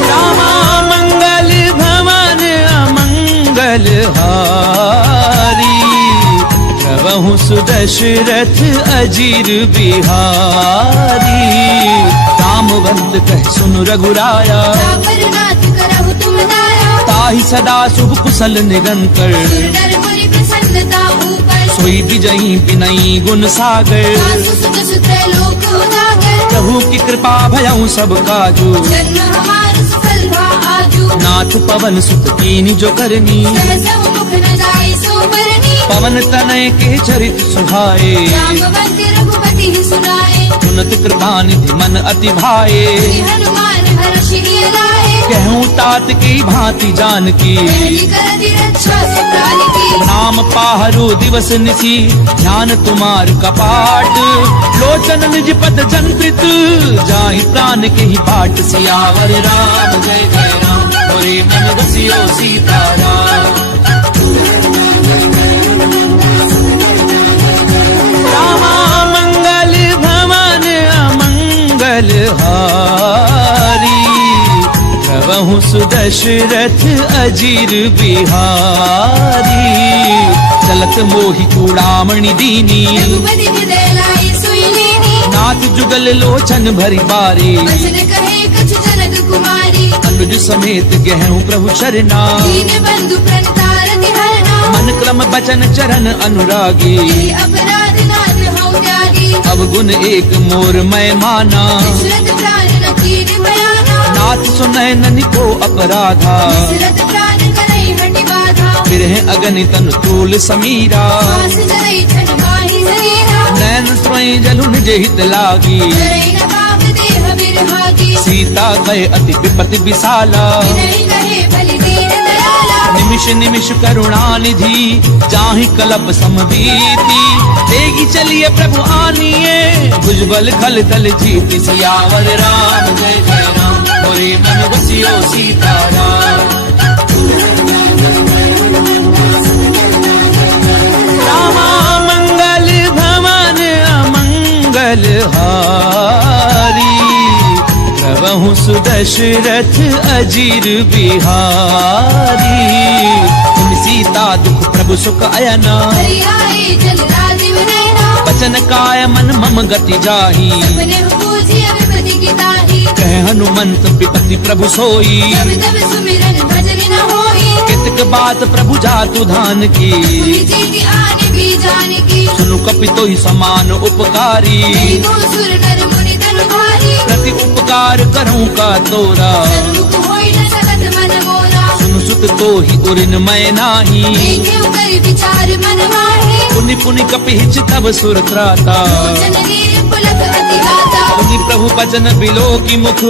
रामा मंगल भवन अमंगल हारी प्रभु सुदशरथ अजीर बिहारी जामवंत कह सुन रघुराया, तापर नाथ करहु तुम दाया। ताहि सदा शुभ कुशल निरंतर, नर मुनि प्रसन्नता ऊपर। सोई विजयी विनयी गुण सागर, सासु सुत सुत्र लोक उजागर। प्रभु की कृपा भयउ सब काजू, जन्म हमार सफल भा आजू। नाथ पवन सुत कीनी जो करनी, सहसा मुख न जाय सोबरनी। पवन तनय के चरित सुहाए, जामवंत रघुपति सुनाए। उन्नत कृपा निधि मन अति भाए, श्री हनुमान हर्षि लाए। कहूँ तात की भांति जानकी, पहली करति रक्षा सुप्राण की। नाम पाहरो दिवस निसी, ध्यान तुम्हार कपाट, लोचन निज पद जंत्रित, जाहि प्राण के ही बाट। सियावर राम जय जय राम, मोरे मन बसियो सीताराम। रामा मंगल भवन अमंगल हारी, प्रभु सुदशरथ अजीर बिहारी। चलत मोहि चूड़ामणि दीनी, रघुपति हृदय लाए सोई लेनी। नाथ जुगल लोचन भरी बारी, बचन कहे कछु जनक कुमारी। अनुज समेत गहु प्रभु शरणा, दीन बंधु प्रणतारति हरना। मन क्रम बचन चरण अनुरागी, यही अपराध नाथ हौ त्यागी। अवगुण एक मोर मैं माना, दशरथ प्राण न कीन भयाना। नाथ सुनय ननि को अपराधा, दशरथ प्राण करई हटि बाधा। फिरह अगनितन तूल समीरा, पास जरई छन माहि शरीरा। नैन स्वयं जलु निज हित लागी, करई न पाप देह बिरहागी। सीता गए अति विपति विशाला, विनय कहे बलि दीन दयाला। निमिष निमिष करुणा निधि, जाहि कलप समबीति, तेगी चलिए प्रभु आनिए, भुजबल खल दल जीति। सियावर राम जय जय राम, मोरे मन बसियो सीताराम। रामा मंगल भवन अमंगल हारी, प्रभु सुदशरथ अजीर बिहारी। तुम सीता दुख प्रभु सुख अयना, हरि आए जल राजीव नयना। बचन काय मन मम गति जाही, सपने पूजिय विपति की ताही। कह हनुमंत विपति प्रभु सोई, तब तब सुमिरन भजन न होई। कितक बात प्रभु जातु धान की, तुहि जीति आने भी जान की। सुनु कपितो ही समान उपकारी, नहीं को सुर नर मुनि तनु भारी। प्रति उपकार करूं का तोरा, सन्मुख होई न सकत मन मोरा। सुनु सुत तो ही उरिन मैं नाही, देखे कर विचार मन माहे। पुनि पुनि कपिहिच तब सुर त्राता, लोचन नीर पुलक अति गाता। पुनि प्रभु बचन बिलो की मुख,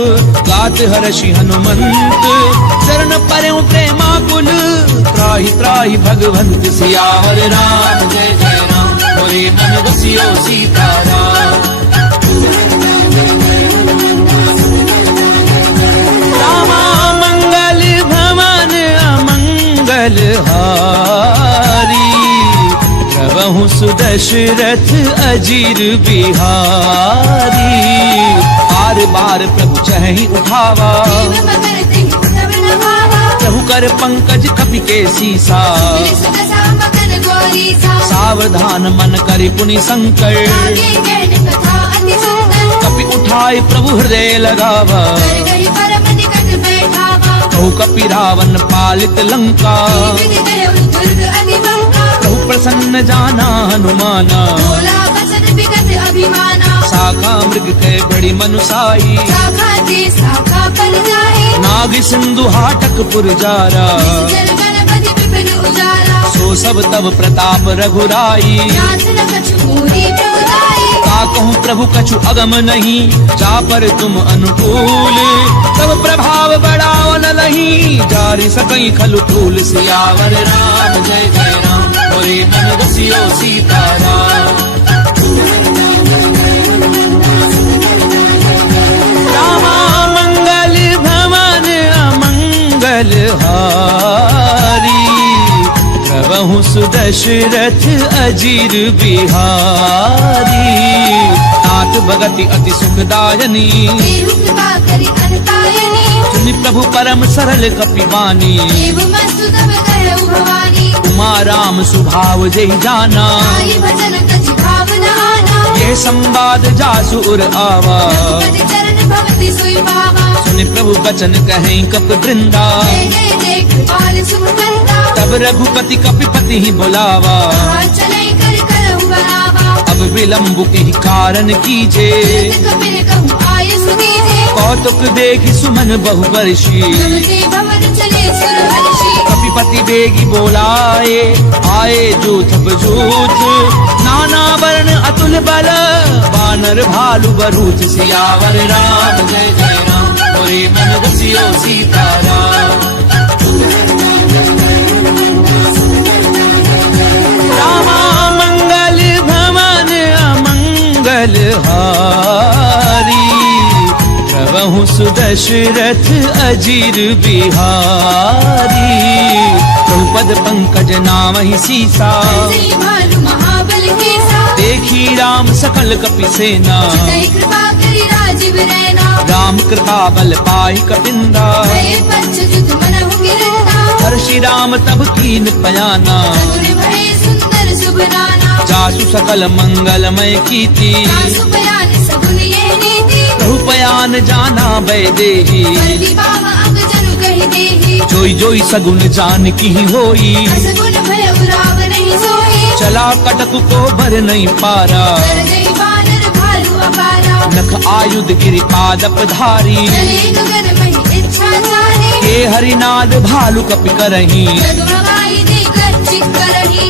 गात हर्षि हनुमंत, चरण परउ प्रेमा कुल, त्राहि त्राहि भगवंत। सियावर राम जय जय राम, मोरे मन बसियो सीताराम। रामा मंगल भवन अमंगल हारी, प्रभु सुदशरथ अजीर बिहारी। बार बार प्रभु चहि उठावा, देव मगर तेहि तब न भावा। प्रभु कर पंकज कपि के सीसा, मिलिस दशा मगन गौरीसा। सावधान मन करि पुनि संकर, आगे कहन कथा अति सुंदर। कपि उठाए प्रभु हृदय लगावा, कर गई परम निकट बैठावा। कहु कपि रावण पालित लंका, विधि दयउ दुर्ग अति बंका। प्रभु प्रसन्न जाना हनुमाना, बोला बचन विगत अभिमाना। शाखा मृग के बड़ी मनुसाई, शाखा ते शाखा फल जाए। नाग सिंधु हाटक पुरजारा, जल गणपति विपिन उजारा। सो सब तब प्रताप रघुराई, नाथ न कछु मोहि प्रभुताई। का कहूँ प्रभु कछु अगम नहीं, जा पर तुम अनुकूल, तब प्रभाव बढ़ाओ न लही, जारि सकई खलु फूल। सियावर राम जय जय राम, मोरे मन बसियो सीताराम। रामा मंगल भवन अमंगल हारी, प्रभु सुदशरथ अजीर बिहारी। नाथ भगति अति सुखदायनी, देहु कृपा करि अनतायनी। सुनि प्रभु परम सरल कपिवानी, देव मस्तु तब कहउ भवानी। उमा राम सुभाव जय जाना, आई भजन कछि भाव न आना। ये संवाद जासुर आवा, रघुपति चरण भवति सोई पावा। सुन प्रभु बचन कहें कप वृंदा, जय जय जय कृपाल सुख करता। तब रघुपति कपिपति ही बुलावा। हाथ चले कर करहु बरावा। अब विलम्ब के ही कारण कीजे, कपिल कहूँ आय सुनीजे। कौतुक देखी सुमन बहुवर्षी। तब से भवन चले सुर हर्षि। कपिपति बेगी बोलाए, आए जूथ बजूथ, नाना वर्ण अतुल बल, वानर भालु बरूथ। सियावर राम जय जय राम, मोरे मन रसियो सीताराम। रामा मंगल भवन अमंगल हारी, प्रभु सुदशरथ अजीर बिहारी। प्रभुपद पंकज नाम ही सीसा, जय भालु महाबल केसा। देखी राम सकल कपि सेना, जय कृपा करी राजीव रैना। राम कृपा बल पाई कपिंदा, भय पंचजुत मनहु गिरता। हर्षि राम तब कीन पयाना, सगुन भय सुंदर शुभ नाना। जासु सकल मंगलमय कीर्ति, तासु बयान सगुन ये नीति। प्रभु पयान जाना वैदेही। परति पाव अंग जनु कहि देहि। जोई जोई सगुन जान की होई, असगुन भय उराव नहीं सोई। चला कटक को भर नहीं पारा, कर गई वानर भालु अपारा। नख आयुध गिरि पादप धारी। चले गगन महि इच्छा चारी। हे हरिनाद भालु कपि करही, जगमगाई देकर चित करही।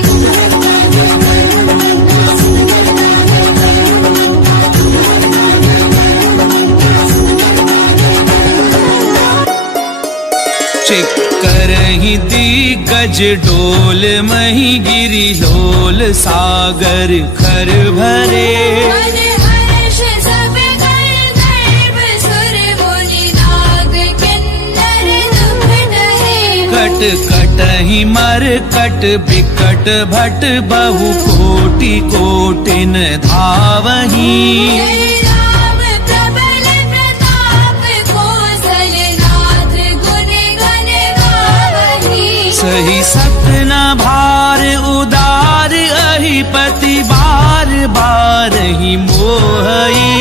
चिक्करहि दिग्गज डोल मही गिरि लोल, सागर खर भरे। मन हर्ष सब कर गर्भ सुर मुनि नाग किन्नर दुख डरे। कट कटहि मर कट बिकट भट, बहु कोटि कोटिन धावही। जय राम प्रबल प्रताप कौशलनाथ गुण गण गावही। सही सपना भार उदार, अहिपति बार बार ही मोहई।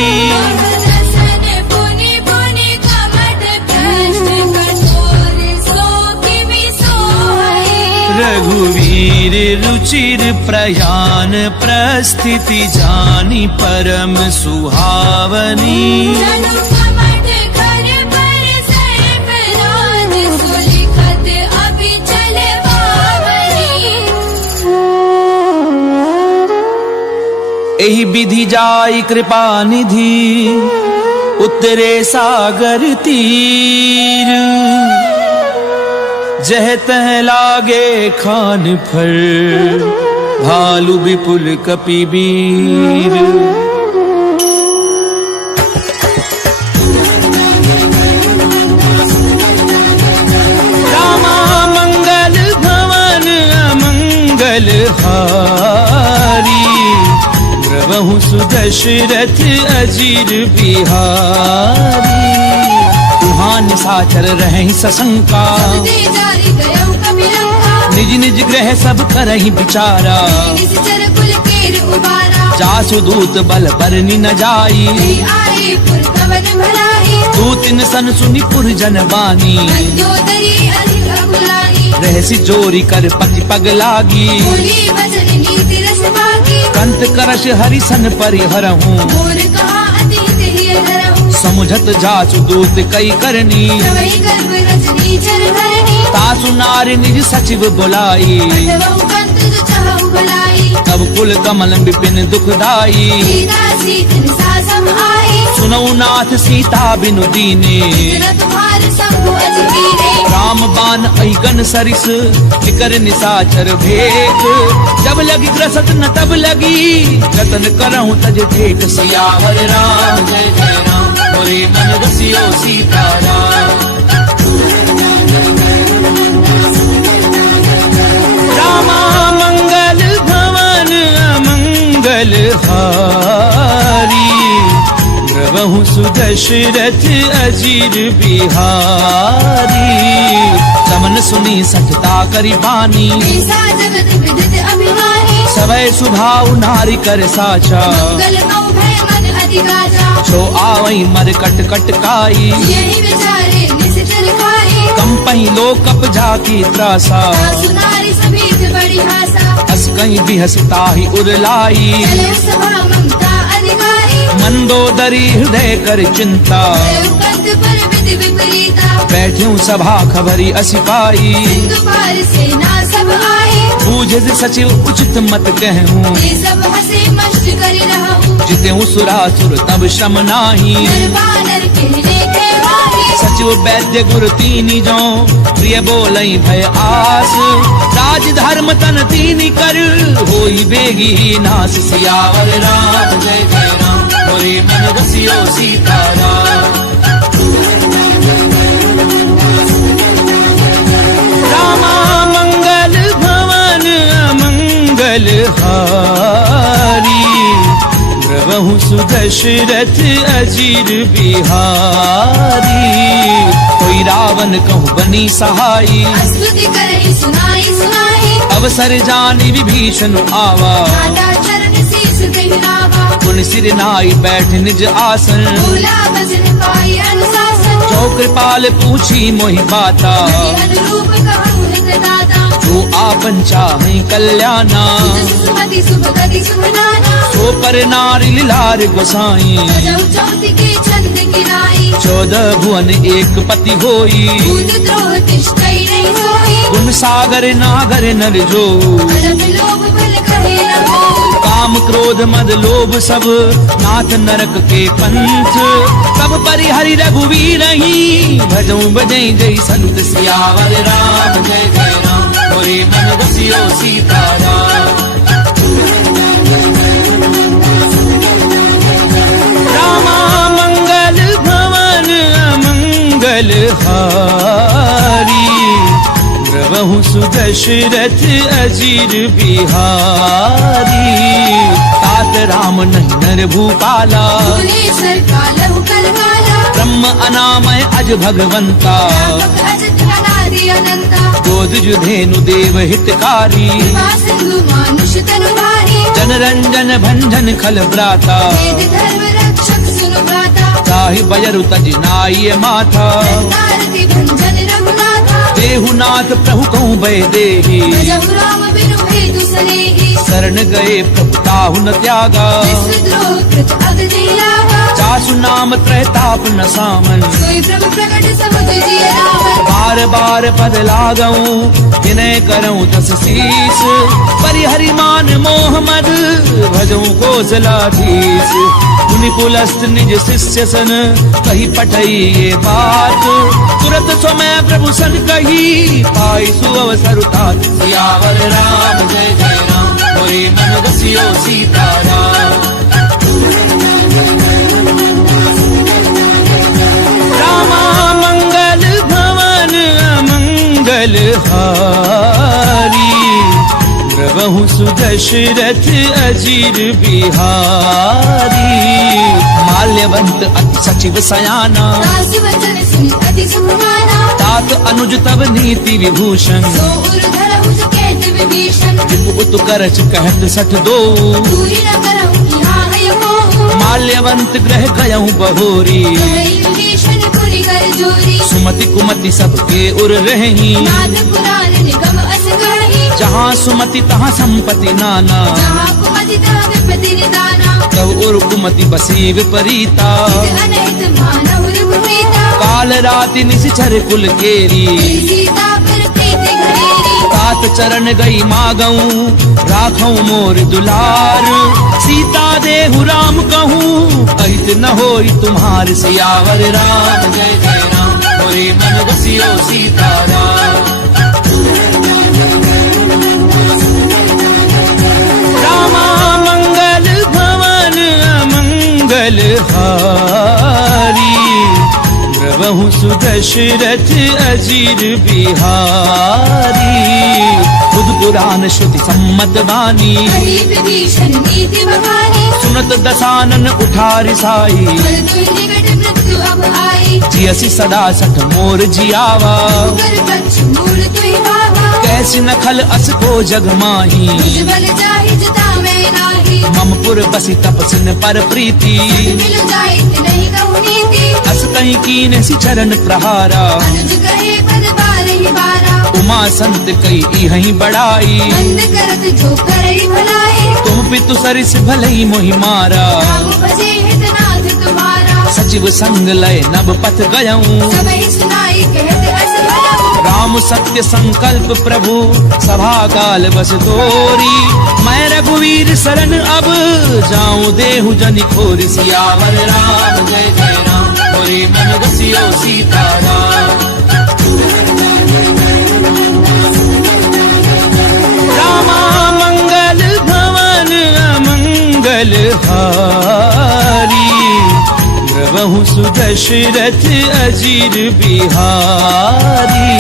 रसन पुनि पुनि कमठ प्रश्न कठोर सो किमि सोहई। रघुवीर रुचिर प्रयान, प्रस्थिति जानी परम सुहावनी। जनु कमठ कर पर सर्प राज, सुलिखत अभिचल पावनी। एहि विधि जाई कृपा निधि, उतरे सागर तीर। जह तह लागे खान फर, भालु विपुल कपिवीर। रामा मंगल भवन अमंगल हारी, प्रभु सुदशरथ अजीर बिहारी। तुहां निशाचर रहें सशंका, दे जारी गयौ कपिलंका। निज निज ग्रह सब करहि विचारा। निश्चर कुल केर उबारा। जासु दूत बल बरनि न जाई, जय आए पुर कवन भलाई। दूतिन सन सुनि पुर जन बानी। मंदोदरी अधिक अकुलाई। रहसि जोरी कर पति पग लागी, बोली वचन नीति रस बाकी। कंत करश हरि सन परिहरहूँ। मोर कहा अतीत हिय धरहूँ। समुझत जासु दूत कई करनी, प्रवहि गर्भ रजनी चर धरणी। तासु नारि निज सचिव बुलाई। बतवहु कंत जो चाहु भलाई। तब कुल कमल विपिन दुखदाई, सीता सीतन सासम आई। सुनौ नाथ सीता बिनु दीने। तेरा तुम्हार शंभु अजमीरे। राम बान अहिगन सरिस, निकर निशाचर भेक। जब लगी ग्रसत न तब लगी, जतन करहूँ तज देख। सियावर राम जय जय राम, मोरे मन रसियो सीताराम। रामा मंगल भवन अमंगल हारी, प्रभु सुदशरथ अजीर बिहारी। समन सुनी सठता करि बानी, ऐसा जगत विदित अभिमानी। सवै सुभाव नारी कर साचा। मंगल मऊ भय मन कीर्ति गाजा। छो आवई मर कट कटकाई यही विचारे निश्चल खाए। कंपई लो कप जाकी त्रासा सुनारी समीत बड़ी भाषा। हस कहीं भी हंसता ही उरलाई चले सभा ममता अधिकारी। मंदोदरी हृदय कर चिंता कंत पर विधि विपरीता। बैठ्यूं सभा खबरी असिपाई सिंधु पार सेना सब आए। बूझ सचिव उचित मत कहूँ ये सब हंसे मस्त कर रहा हूँ। जितेऊ सुरासुर तब श्रम नाही नरवानर कहने के वाही। सचिव वैद्य गुरु तीनी जो प्रिय बोलई भय आस राज धर्म तन तीनी कर होई बेगी नास सियावर राम जय जय राम मोरे मन रसियो सीताराम रामा मंगल भवन अमंगल हारी प्रभु सुदशरथ अजीर बिहारी कोई रावण कहूँ बनी सहाई स्तुति करही सुनाई सुनाई। अवसर जानी विभीषण आवा माता चरण शीस कहलावा। पुन सिर नाई बैठ निज आसन भूला भजन पाई अनुशासन। जो कृपाल पूछी मोहि बाता अनुरूप कहूँ हित दाता। जो आपन चाहे कल्याणा सुमति शुभ गति सुमनाना। सो पर नारी लार गोसाई सजौ चौथी के छंद किराई। 14 भुवन एक पति होई भूत द्रोह तिष्ठई नहीं सोई। गुण सागर नागर नर जो अलग लोभ बल कहे न कोई। काम क्रोध मद लोभ सब नाथ नरक के पंथ सब परिहरि रघुवीर ही भजऊं बजई जय संत सियावर राम जय जय राम मोरे मन रसियो सीताराम रामा मंगल भवन अमंगल हारी प्रभु सुदशरथ अजीर बिहारी तात राम नहीं नर भूपाला भुवनेश्वर का लहु कलकाला। ब्रह्म अनामय अज भगवंता व्यापक अजत अनादि अनंता। गोद जुधेनु देव हितकारी सिंधु मानुष तनु भारी। जनरंजन भंजन खल भ्राता वेद धर्म रक्षक सुनु भ्राता। ताहि बजरु तज नाई माथा आरती भंजन रघुनाथा। देहुनाथ प्रभु कहूँ भय देहि भजहु राम बिनु भेदु सनेहि। शरण गए प्रभु ताहु न त्यागा विश्वद्रोह कृत अगति लागा। चासु नाम त्रैताप न सामन सोई प्रभु प्रकट समुद्र जिय रावण। बार बार पद लागऊं विनय करऊं तस शीस परिहरि मान मोह मद भजऊं कौशलाधीश मुनि पुलस्त निज शिष्य सन कही पठई ये बात तुरत समय प्रभु सन कही पाई सुअवसर तात सियावर राम जय जय राम मोरे मन रसियो सीताराम रामा मंगल भवन अमंगल हारी प्रभु सुदशरथ अजीर बिहारी माल्यवंत अति सचिव सयाना दास वचन सुनि अति सुखमाना। तात अनुज तब नीति विभूषण सो उर धरहु जो कहत विभीषण। उत करच कहत सठ दो दूरी न करहु यहाँ है मोह। माल्यवंत ग्रह गयऊं बहोरी कहई विभीषण पुरि कर जोरी। सुमति कुमति सबके उर रही नाथ पुराण निगम अस गही। जहाँ सुमति तहाँ संपत्ति नाना जहाँ कुमति तहाँ विपत्ति निदाना। तब उर कुमति बसी विपरीता निज अनहित मानव रघुप्रीता। काल राति निशिचर कुल केरी सीता पर प्रीति घनेरी। तात चरण गई मागऊं राखऊं मोर दुलार सीता देहु राम कहूँ अहित न होई तुम्हार सियावर राम जय जय राम मोरे मन रसियो सीताराम रामा मंगल भवन अमंगल हारी प्रभु सुदशरथ अजीर बिहारी बुध पुराण श्रुति सम्मत वाणी कही विभीषण नीति बखानी। सुनत दसानन उठारि साई फल तुहि निकट मृत्यु अब आई। जियसि सदा सठ मोर जियावा कर कच्छ मूल तुहि भावा। कैसी नखल अस को जग माही तुझ बल जाहि जता मैं नाही। ममपुर बसी तपसिन पर प्रीति मिल जाए नहीं कहूँ नीति अस कहीं कीने सी चरण प्रहारा अनुज कहे पद बार ही बारा उमा संत कई इहहीं बड़ाई बंद करत जो करे भलाई तुम पितु सरिस भलई मोहि मारा राम भजे हितनाथ तुम्हारा सचिव संग लय नभ पथ गयऊं सब ही सुनाई कहते अस भला राम सत्य संकल्प प्रभु सभा काल बस तोरी मैं रघुवीर शरण अब जाऊं देहु जनि खोरि सियावर राम जय जय राम मोरे मन रसियो सीताराम रामा मंगल भवन अमंगल हारी प्रभु सुदशरथ अजीर बिहारी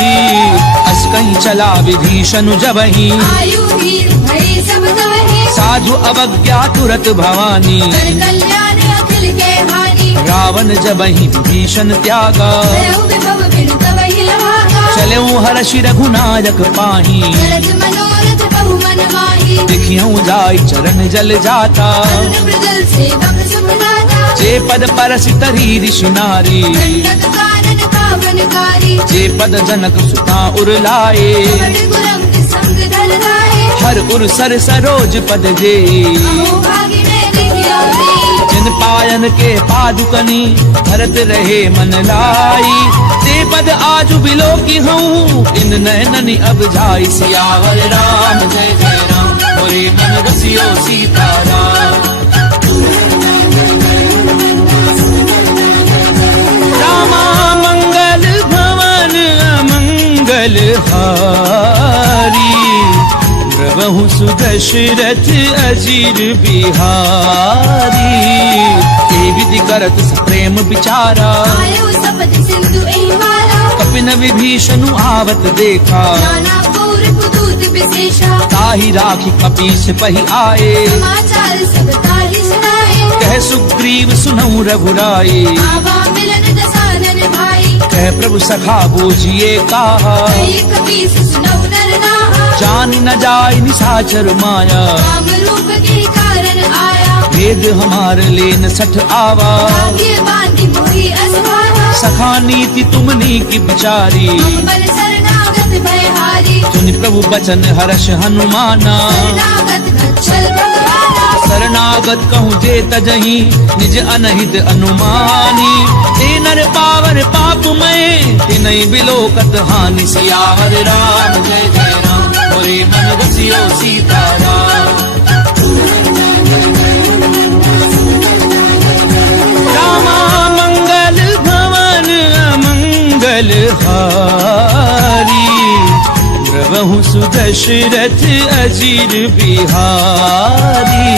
अस कहीं चला विभीषण जबहि आयु वीर भय सब तवहि साधु अवज्ञा तुरत भवानी कर कल्याण अखिल के हानि रावण जबहि विभीषण त्यागा भयउ विभव बिन तवहि लभागा चलऊं हर्षि रघुनायक पाही करत मनोरथ बहु मन माही देखियऊं जाय चरण जल जाता अरुण मृदल सेवक सुख दाता जे पद परसि तरी ऋषि नारी दंडक कानन पावनकारी जे पद जनक सुता उरलाए बड़ गुरम संग धल राहे हर उर सर सरोज पद जे अहो भागी मेरी गियोरी जिन पायन के पादुकनी भरत रहे मन लाई ते पद आजु बिलो की हूँ इन नैननि अब जाई सियावर राम जय जय राम मोरे मन रसियो सीताराम रामा मंगल भवन अमंगल हारी प्रभु सुदशरथ अजीर बिहारी ए विधि करत प्रेम विचारा आयो सपथ सिंधु एहि वाला कपिन विभीषण आवत देखा नाना पौर पुदूत विशेषा ताहि राखी कपीस पहि आए समाचार सब ताहि सुनाए कह सुग्रीव सुनऊ रघुराई आवा मिलन दसानन भाई कह प्रभु सखा बूझिए कहा कही कपीस सुनौ नर नाहा जान न जाय निशाचर माया राम रूप के कारण आया वेद हमार लेन सठ आवा भाग्य बांधी मोहि असहारा सखा नीति तुमनी की बिचारी अम्बर शरणागत भयहारी सुनि प्रभु बचन हर्ष हनुमाना शरणागत गच्छल भगवाना शरणागत कहूँ जे तजहि निज अनहित अनुमानी ते नर पावर पाप में तिनहि बिलोकत हानि सियावर राम जय जय राम मोरे मन रसियो सीताराम रामा मंगल भवन अमंगल हारी प्रभु सुदशरथ अजीर बिहारी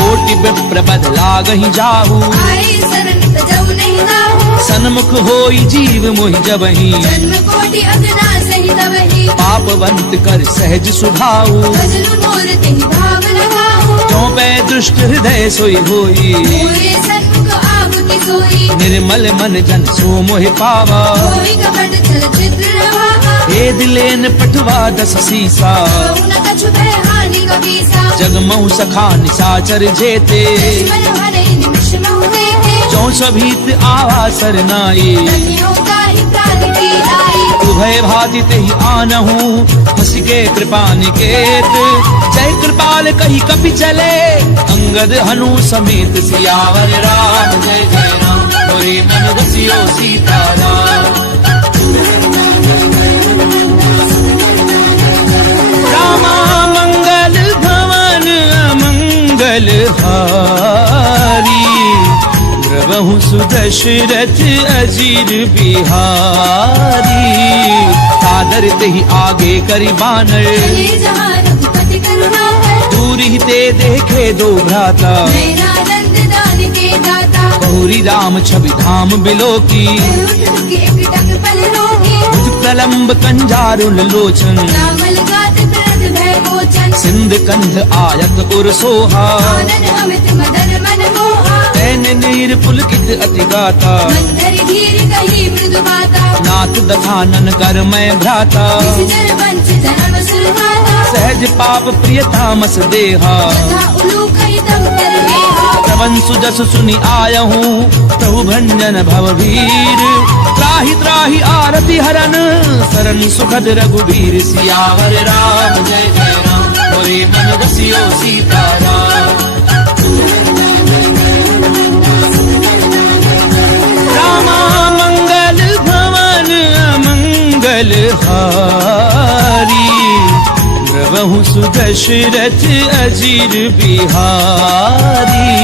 कोटि विप्र बद लागहि जाहू आए शरण तजौ नहीं नाहु सन्मुख होई जीव मोहि जबहि जन्म कोटि अगना सही तवहि पापवंत कर सहज सुभाऊ भजनु मोर तेहि भाव लगाहु क्यों पै दुष्ट हृदय सोई होई मोरे सन्मुख आहुति सोई निर्मल मन जन सो मोहि पावा होई कपट चल चित्र रवाहा भेद लेन पटवा दस सीसा कहु न कछु भय हानि कपीसा जगमऊ सखा निशाचर जेते दुश्मन भरे निमिष महु देते जो सभीत आवा सरनाई रतियों काहि प्राण की आई उभय भाति तेहि आनहु हंसी के कृपा निकेत जय कृपाल कही कपि चले अंगद हनु समेत सियावर राम जय जय राम मोरे मन रसियो सीताराम रामा मंगल भवन अमंगल हारी प्रभु सुदशरथ अजीर बिहारी सादर तेहि आगे करि बानर चले जहाँ रघुपति करुणा कर दूर ही ते देखे दो भ्राता नयनानंद दान के दाता बहुरी राम छवि धाम बिलो की उठ के एकटक पल रोगी भुज प्रलम्ब कंजारुल लोचन रामल गात प्रद भय गोचन सिंध कंध आयत उर सोहा आनन अमित मदन मन मोहा तैन नीर पुलकित अति गाता मंदर धीर कही मृदु माता नाथ दथानन कर मैं भ्राता निज जन वंश जन्म सुरमाता सहज पाप प्रिय तामस देहा तथा उलूक हितम कर गेहा प्रवंसु जस सुनि आयहूँ प्रभु भंजन भवभीर त्राहि त्राहि आरति हरन सरन सुखद रघुबीर सियावर राम जय जय राम मोरे मन रसियो सीताराम रामा मंगल भवन अमंगल हारी प्रभु सुदशरथ अजीर बिहारी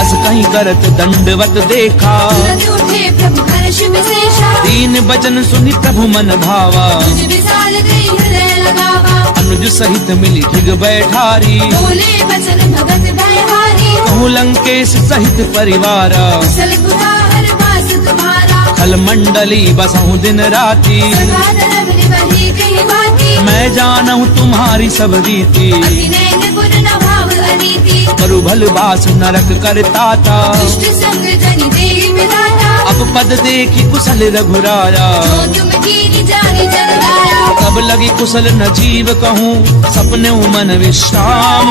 अस कहीं करत दंडवत देखा तुरंत उठे प्रभु हर्ष विशेषा दीन बचन सुनि प्रभु मन भावा तुझ विशाल गई हृदय लगावा अनुज सहित मिली ठिग बैठारी बोले वचन भगत भयहारी कहूँ लंकेश सहित परिवारा कुशल कुठार वास तुम्हारा खल मंडली बसहु दिन राती सदा धर्म निवही कही बाती मैं जानहु तुम्हारी सब रीति अति नैन गुण न भाव अनीति करु भल बास नरक करताता दुष्ट संग जनि देहि विधाता अब पद देखी कुशल रघुराया जो तुम कीनी जानि जन लाया तब लगी कुशल न जीव कहूँ सपने मन विश्राम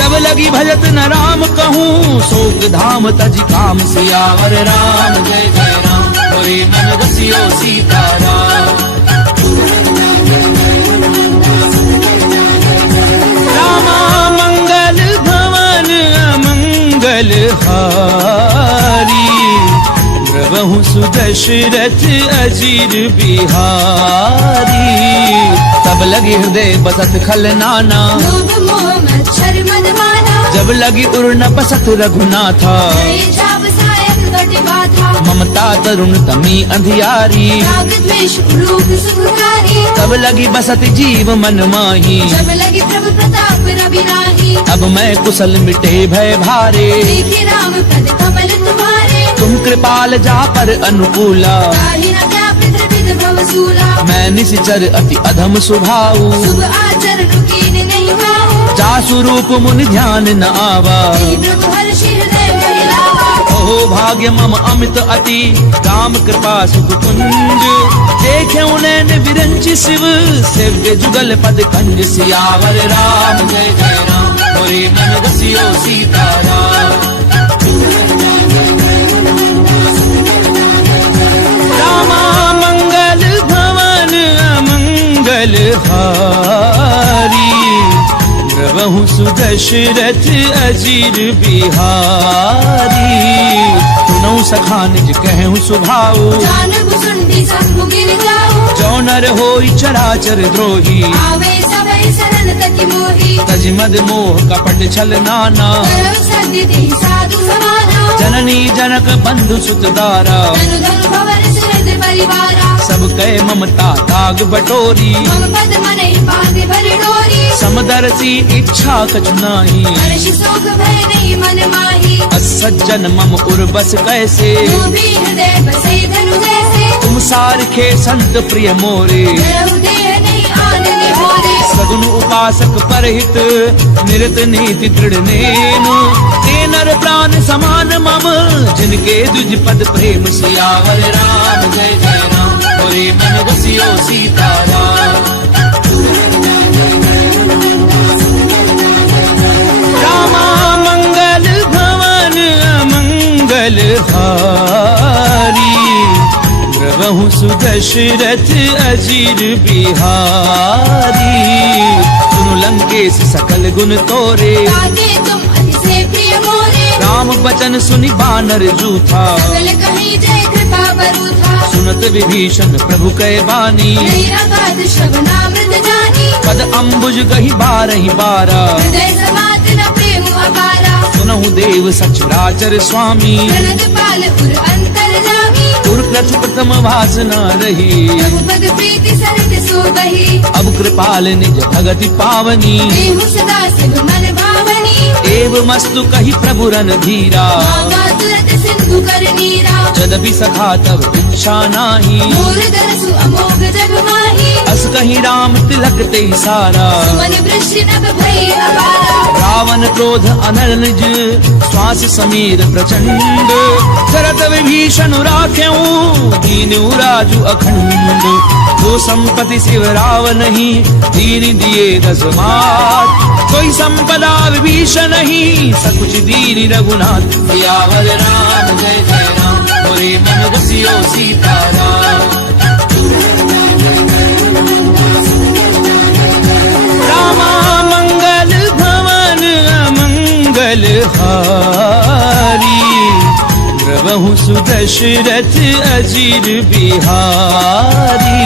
तब लगी भजत न राम कहूँ शोक धाम तज काम सियावर राम जय जय राम मोरे मन रसियो सीताराम रामा मंगल भवन अमंगल हारी प्रभु सुदशरथ अजीर बिहारी तब लगी हृदय बसत खल नाना लोभ मोह मच्छर मद माना जब लगी उर न बसत रघुनाथा जय जाप सायक कटि बाधा ममता तरुण तमी अंधियारी राग द्वेष उलूक सुखकारी तब लगी बसत जीव मन माही जब लगी प्रभु प्रताप रवि राही अब मैं कुशल मिटे भय भारे देखे राम पद कमल तुम्हारे तुम कृपाल जा पर अनुकूला काहि न व्यापृत विध भव सूला मैं निशिचर अति अधम सुभाऊ शुभ आचरण कीन नहीं भाऊ जा स्वरूप मुनि ध्यान न आवा तेहि प्रभु हर्ष हृदय महिलावा ओहो भाग्य मम अमित अति राम कृपा सुख कुंज देखे उनैन विरंचि शिव सेव्य जुगल पद कंज सियावर राम जय जय राम मोरे मन रसियो सीताराम रामा मंगल भवन अमंगल हारी प्रभु सुदशरथ अजीर बिहारी सुनऊ सखा निज कहूँ सुभाऊ जान भुसुंडी संग गिर जाऊ जो नर होई चराचर द्रोही आवे सभय शरण तति मोही तज मद मोह कपट छल नाना करव सद्य देहि साधु समाना जननी जनक बंधु सुत दारा धनु धनु भवन सुहृद परिवारा सब कह ममता ताग बटोरी मम पद मनहि पागे भर डोरी समदर्शी इच्छा कछु नाही हर्ष शोक भय नहीं मन माही असज्जन मम उर्बस कैसे लोभी हृदय बसे धनु जैसे तुम सारखे संत प्रिय मोरे रहु देह नहीं आन निभोरे सगुन उपासक परहित निरत नीति दृढ़ नेनु ते नर प्राण समान मम जिनके दुज पद प्रेम सियावर राम जय जय राम मोरे मन रसियो सीताराम रामा मंगल भवन अमंगल हारी प्रभु सुदशरथ अजीर बिहारी सुनु लंकेश सकल गुण तोरे ताके तुम अति से प्रिय मोरे राम बचन सुनि बानर जूथा सकल कहीं जय कृपा बरूथा सुनत विभीषण प्रभु कै बानी नहीं अगाध श्रवणामृत जानी पद अम्बुज गही बारहि बारा हृदय समात न प्रेम अपारा सुनहु देव सचराचर स्वामी प्रणत पाल उर अंतर जामी उर प्रथु प्रथम वासना रही प्रभु पद प्रीति सरत सो बही अब कृपाल निज भगति पावनी देहु सदा शिव मन भावनी एव मस्तु कही प्रभु रन धीरा मांगा तुरत सिंधु कर नीरा जदपि सखा तब इच्छा नाही मोर दरसु अमोघ जग माही अस कहीं राम तिलक ते सारा। मन वृष्टि नभ भई अपारा। रावण क्रोध अनल निज श्वास समीर प्रचंड। शरद विभीषण राख्यूं दीनु राजु अखंड। जो संपत्ति शिव रावण नहीं दीन दिए दस मात। कोई संपदा विभीषण नहीं सकुच दीन रघुनाथ। सियावर राम जय जय राम मोरे मन बसियो सीताराम। रामा मंगल भवन अमंगल हारी। प्रभु सुदशरथ अजीर बिहारी।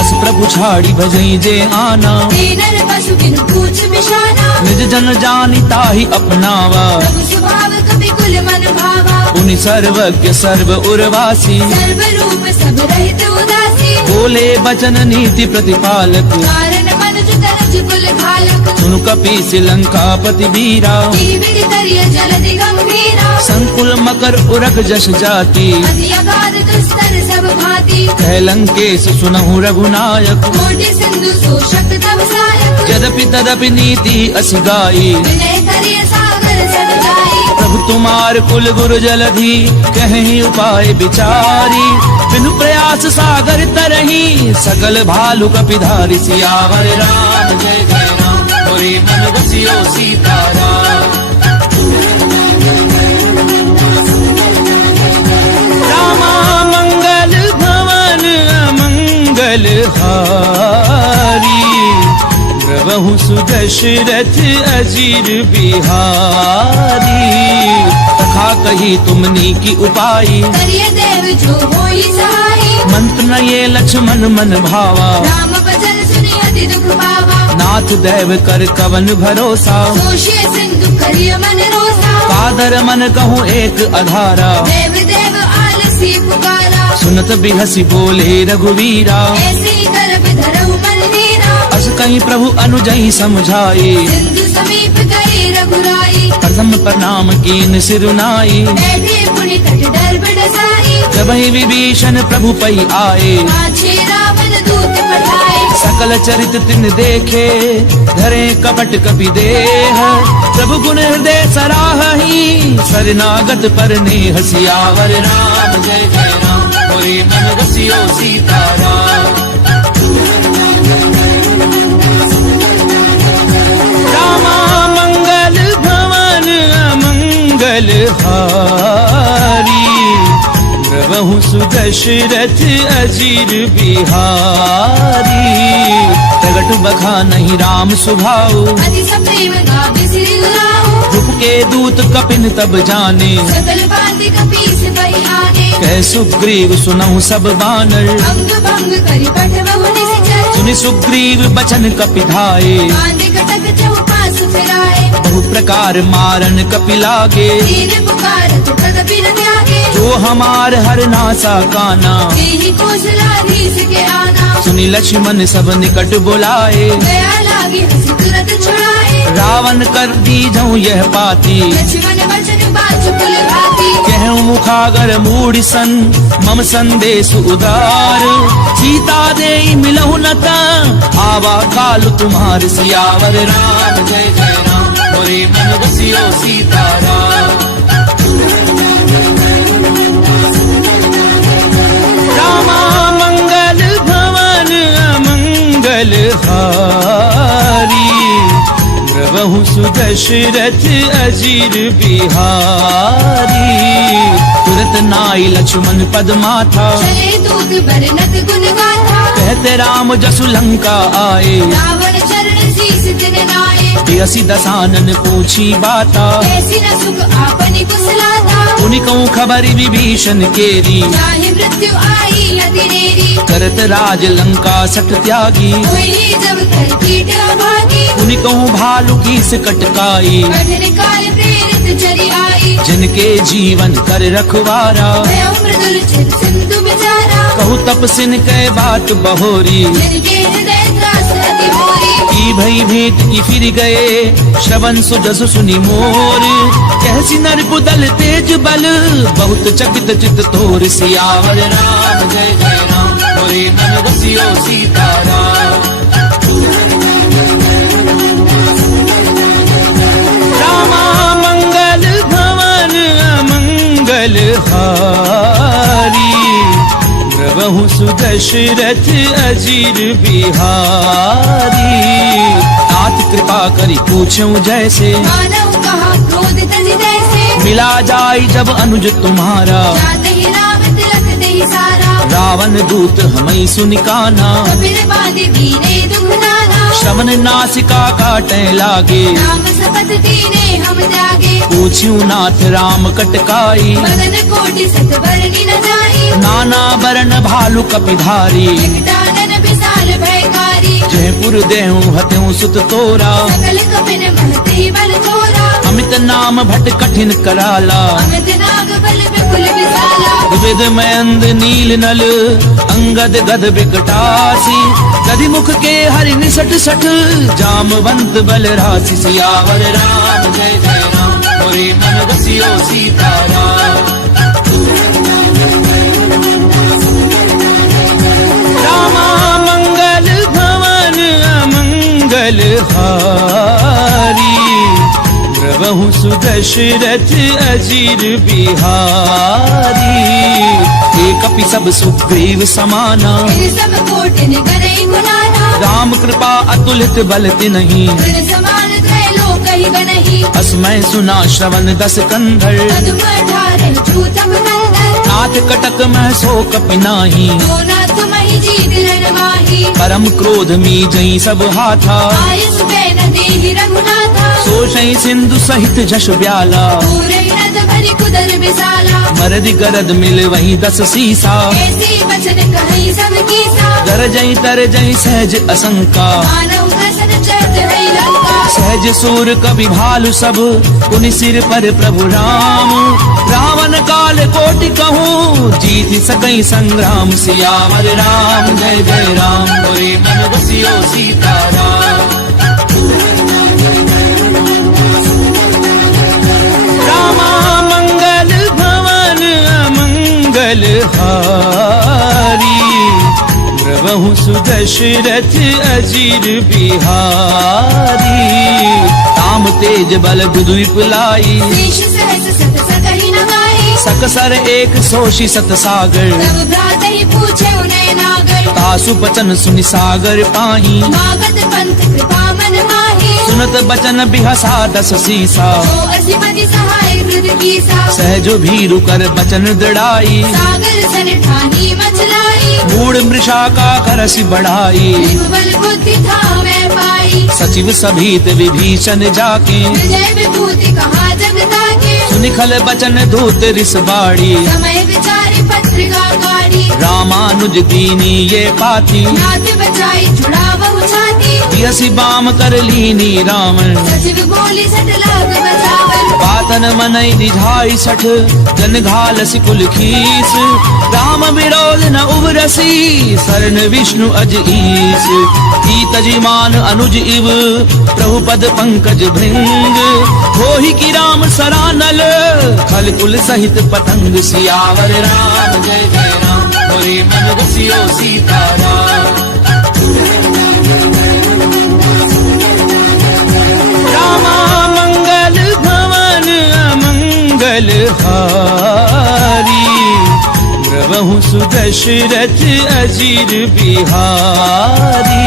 अस प्रभु छाड़ी भजई जे आना। दीनर पशु बिन पूछ बिशाना। निज जन जानी ताहि अपनावा। प्रभु स्वभाव कपि कुल मन भावा। उनि सर्वज्ञ सर्व उर्वासी। सर्व रूप सब रहित उदासी। बोले बचन नीति प्रतिपालक। कारण मन तरज कुल घालक। सुनु कपीस लंकापति वीरा। जीवित तरिय जलधि गंभीरा। संकुल मकर उरग जस जाति। अति अगाध दुस्तर सब भांति। कह लंकेश सुनहु रघुनायक। कोटि सिंधु शोषक तव सायक। यद्यपि तदपि नीति असि गाई। विनय करिय सागर सद जाई। प्रभु तुम्हार कुल गुरु जलधि कहीं उपाय विचारी। बिनु प्रयास सागर तरही सकल भालु कपिधारी। सियावर राम जय जय राम मोरे मन बसियो सीताराम। रामा मंगल भवन अमंगल हारी। प्रभु सुदशरथ अजीर बिहारी। तथा कही तुमनी की उपाई। करिय देव जो होई सहाई। मंत्र न ये लक्ष्मण मन भावा। राम भजन सुनि अति दुख पावा। नाथ दैव कर कवन भरोसा। दोषी सिंधु करिय मन रोसा। कादर मन कहूँ एक अधारा। देव देव आलसी पुकारा। सुनत बिहसी बोले रघुवीरा। ऐसे कर धरहु मन नीरा। अस कहीं प्रभु अनुजई समझाई। सिंधु समीप गए रघुराई। प्रथम प्रणाम कीन सिरुनाई। बैठे पुनि तट डर बडसाई। जब ही विभीषण प्रभु पई आए। माझे रावण दूत पठाए। सकल चरित तिन देखे धरे कपट कपि देह। प्रभु गुण हृदय सराहहि शरणागत पर नेह। सियावर राम जय जय राम मोरे मन बसियो सीताराम। रामा मंगल भवन अमंगल हारी। प्रभु सुदशरथ अजीर बिहारी। प्रगट बखा नहीं राम सुभाऊ। अति सप्रेम गावे सिरि गुलाऊ। रूप के दूत कपिन तब जाने। सकल भांति कपीस बहि आने। कह सुग्रीव सुनहु सब बानर। अंग भंग करि पठवहु निश्चर। सुनि सुग्रीव बचन कपिधाए। बांधे कटक चौपास फिराए। बहु प्रकार मारन कपि लागे। दीन पुकारत तदपि न त्यागे। जो हमार हर नासा काना। तेहि कौशलाधीश के आना। सुनि लक्ष्मण सब निकट बुलाए। दया लागी हंसी तुरत छुड़ाए। रावण कर दीजहु यह पाती। लक्ष्मण वचन बाजु कुल भांति। कहूँ मुखागर मूढ़ सन मम संदेश उदार। सीता दे मिलहु नता आवा काल तुम्हार। सियावर राम जय जय राम मोरे मन बसियो सीताराम। रामा मंगल भवन अमंगल हारी। प्रभु सुदशरथ अजीर बिहारी। तुरत नाई लक्ष्मण पद माथा। चले दूत बरनत गुण गाथा। कहते राम जसु लंका आए। रावण चरण शीस दिन नाए। असी दसानन पूछी बाता। ऐसी न सुख आपनि कुशलाता। उनि कहूँ खबरि विभीषण केरी। चाहे मृत्यु आई अति नेरी। करत राज लंका सठ त्यागी। हुई जब कर कीट अभागी। उनि कहूँ भालु की कटकाई। कठिन काल प्रेरित चरी आई। जिनके जीवन कर रखवारा। भयउ मृदुल चित सिंधु बिचारा। कहू तपसिन कै बात बहोरी। जिनके हृदय त्रास अति भोरी। की भई भेंट की फिर गए श्रवण सुजसु सुनि मोर। कहसी नर बुदल तेज बल बहुत चकित चित तोर। सियावर राम जय जय राम मोरे मन बसियो सीताराम। रामा मंगल भवन अमंगल हारी, प्रभु सुदशरथ अजीर बिहारी। नाथ कृपा करी पूछूं जैसे, मानव कहा क्रोध तज जैसे। मिला जाई जब अनुज तुम्हारा, जाते ही राम तिलक दे सारा। रावण दूत हमें सुनिकाना, कबीर बादे दीने दुख नाना। श्रवण नासिका काटे लागे, राम शपथ दीने हम त्यागे। पूछ्यू नाथ राम कटकाई, मदन कोटि सत बरनी न जाई। नाना बरन भालु कपिधारी, विकटानन विशाल भयकारी। जयपुर देहु हत्यु सुत तोरा, सकल कपिन महते बल थोरा। अमित नाम भट कठिन कराला, अमित नाग बल विपुल विशाला। विविध मयंद नील नल अंगद गद बिकटासी। गदि मुख के हरि निसट सठ, जामवंत बल राशि। सियावर राम जय जय राम, मोरे मन बसियो सीताराम। रामा मंगल भवन अमंगल हारी, प्रभु सुदशरथ अजीर बिहारी। एक कपि सब सुग्रीव समाना, फिर सब कोटिन गरई गुनाना। राम कृपा अतुलित बल तिन्हि, फिर समान त्रैलोक ही बनहि। असमय सुना श्रवण दस कंधर, पद्म अठारह चूतम नंदन। नाथ कटक मह सो कपि नाही, जो नाथ महि जीत रण माहि। परम क्रोध मी जई सब हाथा, आयुष बैन देहि रघुनाथा। सोषै सिंधु सहित जश ब्याला, पूरे नद भरि कुदर विशाला। मरद गरद मिल वही दस सीसा, ऐसी वचन कहि सब कीसा। गरजई तरजई सहज असंका, मानव दर्शन चैत है लंका। सहज सूर कवि भालु सब, पुनि सिर पर प्रभु राम। रावण काल कोटि कहूँ, जीत सकई संग्राम। सियावर राम जय जय राम, मोरे मन बसियो सीताराम। रामा मंगल भवन अमंगल हारी, प्रभु सुदशरथ अजीर बिहारी। ताम तेज बल दुद्विप लाई, शेष सहस सत सकहि न गाहि। सकसर एक सोषि सत सागर, तब भ्रातहि पूछे उनय नागर। तासु बचन सुनि सागर पाही, मागत पंथ कृपा मन माहि। सुनत बचन बिहसा दस सीसा, जो असिमति सहाय हृद कीसा। सहजो भीरु कर बचन दृढ़ाई, सागर सन ठानी मचलाई। मूड मृषा का करसि बढ़ाई। बल बुद्धि था मैं पाई। सचिव सभीत विभीषण जाके, विजय विभूति कहा जगता के। सुनिखल बचन धूत रिस बाड़ी, समय विचारी पत्रिका गाड़ी। रामानुज दीनी ये पाती, नाथ बचाई छुड़ा बहु छाती। यसी बाम कर लीनी रावण, सचिव बोली सट लाग बचावन। पातन मनई निझाई सठ, जन घालसि कुल खीस। राम विरोध न उबरसी, शरण विष्णु अज ईस। तजिमान अनुज इव, प्रभु पद पंकज भृंग। होहि की राम सरानल, खल कुल सहित पतंग। सियावर राम जय जय राम, मोरे मन बसियो सीताराम। रामा मंगल भवन अमंगल हारी, प्रभु सुदशरथ अजीर बिहारी।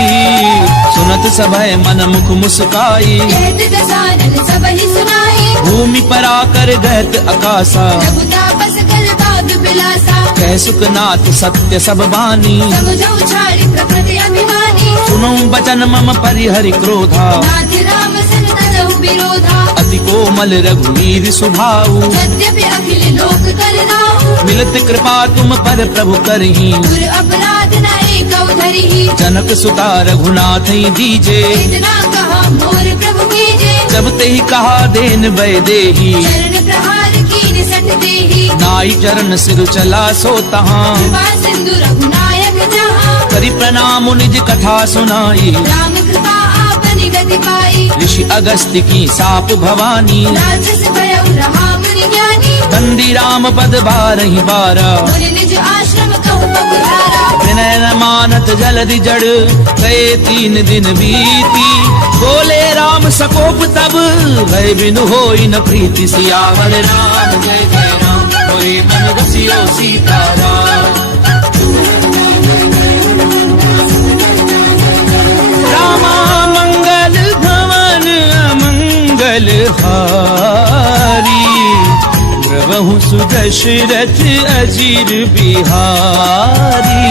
सुनत सभय मन मुख मुस्काई, कहत दसानन सबहि सुनाई। भूमि पराकर गहत अकासा, रघुतापस कल बाग बिलासा। कह सुखनाथ सत्य सब बानी, समझो छाड़ी प्रकृति अभिमानी। सुनो बचन मम परिहरि क्रोधा, नाथ राम सन तजहु विरोधा। अति कोमल रघुवीर सुभाऊ, यद्यपि अखिल लोक कर राहु। मिलत कृपा तुम पर प्रभु करही, गुर अपराध न एकौ धरिहि। जनक सुता रघुनाथ दीजे, इतना कहा मोर प्रभु कीजे। जब ते ही कहा देन वै देही, चरण प्रहार कीन सठ देहि। नाई चरण सिर चला सो तहाँ, कृपा सिंधु रघुनायक जहाँ। करि प्रणाम निज कथा सुनाई, राम कृपा आपनि गति पाई। ऋषि अगस्त्य की साप भवानी, राजस भयउ रहा मुनि ज्ञानी। बंदी राम पद बारहि बारा, मुनि निज आश्रम कहु पगुधारा। विनय न मानत जलधि जड़, गए 3 दिन बीती। बोले राम सकोप तब, भय बिनु होई न प्रीति। सियावर राम जय जय राम, होए मन रसियो सीताराम। रामा मंगल भवन अमंगल हारी, द्रवहु सुदशरथ अजीर बिहारी।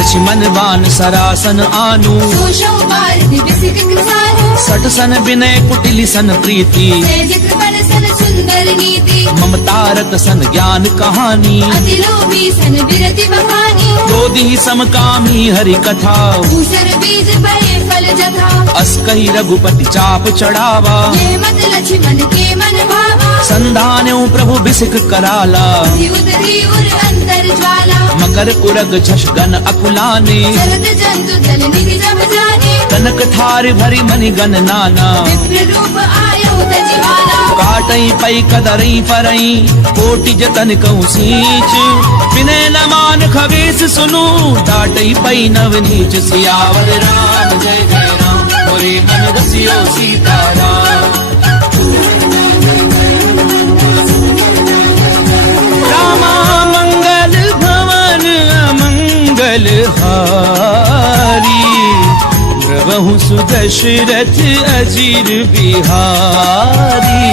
लक्ष्मण बान सरासन आनु, दोषों पार दिव्य कृपालु। सठ सन विनय कुटिल सन प्रीति, सहज कृपण सन सुंदर नीति। ममतारक सन ज्ञान कहानी, अति लोभी सन विरति बखानी। क्रोधी समकामी हरि कथा, ऊसर बीज बहे फल जथा। अस कही रघुपति चाप चढ़ावा, ये मत लक्ष्मण के मन भावा। संधान्यो प्रभु बिसिक कराला, उदरी उर अंतर ज्वाला। मकर उरग झष गन अकुलाने, शरद जंतु जल निधि जब जाने। कनक थार भरी मनि गन नाना, विप्र रूप आयो तजिवाला। काटई पई कदरई परई, कोटि जतन कहूँ सींच। विनय न मान खगेश सुनु, डाटई पई नव नीच। सियावर राम जय जय राम, होरे मन रसियो सीताराम। रामा मंगल भवन अमंगल हारी, द्रवहु सुदशरथ अजीर बिहारी।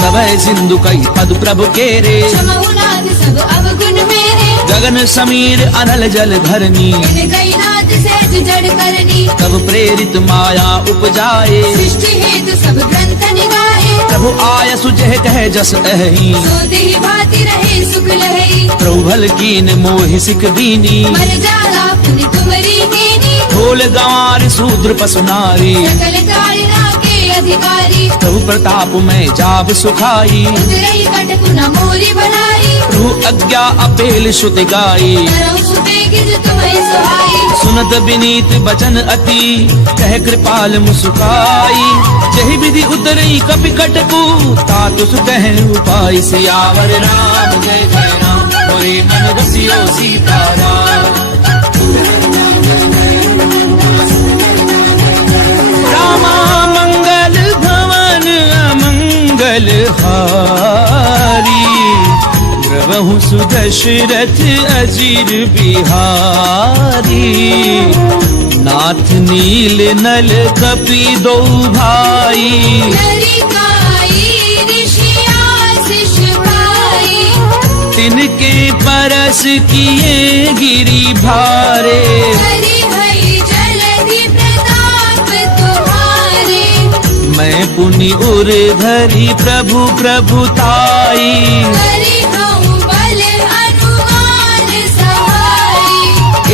सबय सिंधु कई पद प्रभु केरे, क्षमऊ नाथ सब अवगुण मेरे। गगन समीर अनल जल धरनी, इन गई नाथ सहज जड़ करनी। तब प्रेरित माया उपजाए, सृष्टि हेतु सब ग्रंथ निगाहे। प्रभु आय सुजह कह जस अहि, सो देहि भांति रहे सुख लहई। प्रभु भल कीन मोहि सिख दीनी, मर जाला पुनि तुमरी कीनी। ढोल गंवार शूद्र पसु नारी, सकल कारिणा के अधिकारी। प्रभु प्रताप में जाब सुखाई, उतरई कटकु न मोरी बनाई। प्रभु आज्ञा अपेल श्रुति गाई। करऊ सुबेगिज तुम्हें सुहाई। सुनत विनीत बचन अति, कह कृपाल मुस्काई। जहि विधि उतरई कपि कटकु, तातु सुकह उपाय। सियावर राम जय जय राम, होरे मन रसियो सीताराम। रामा मंगल भवन अमंगल हारी, द्रवहु सुदशरथ अजीर बिहारी। नाथ नील नल कपि दो भाई, नरिकाई ऋषि आशीष पाई। तिनके परस किए गिरि भारे, हरि हरि जलधि प्रताप तुम्हारे। मैं पुनि उर धरि प्रभु प्रभुताई। हरि हऊँ बल हनुमान सहाई।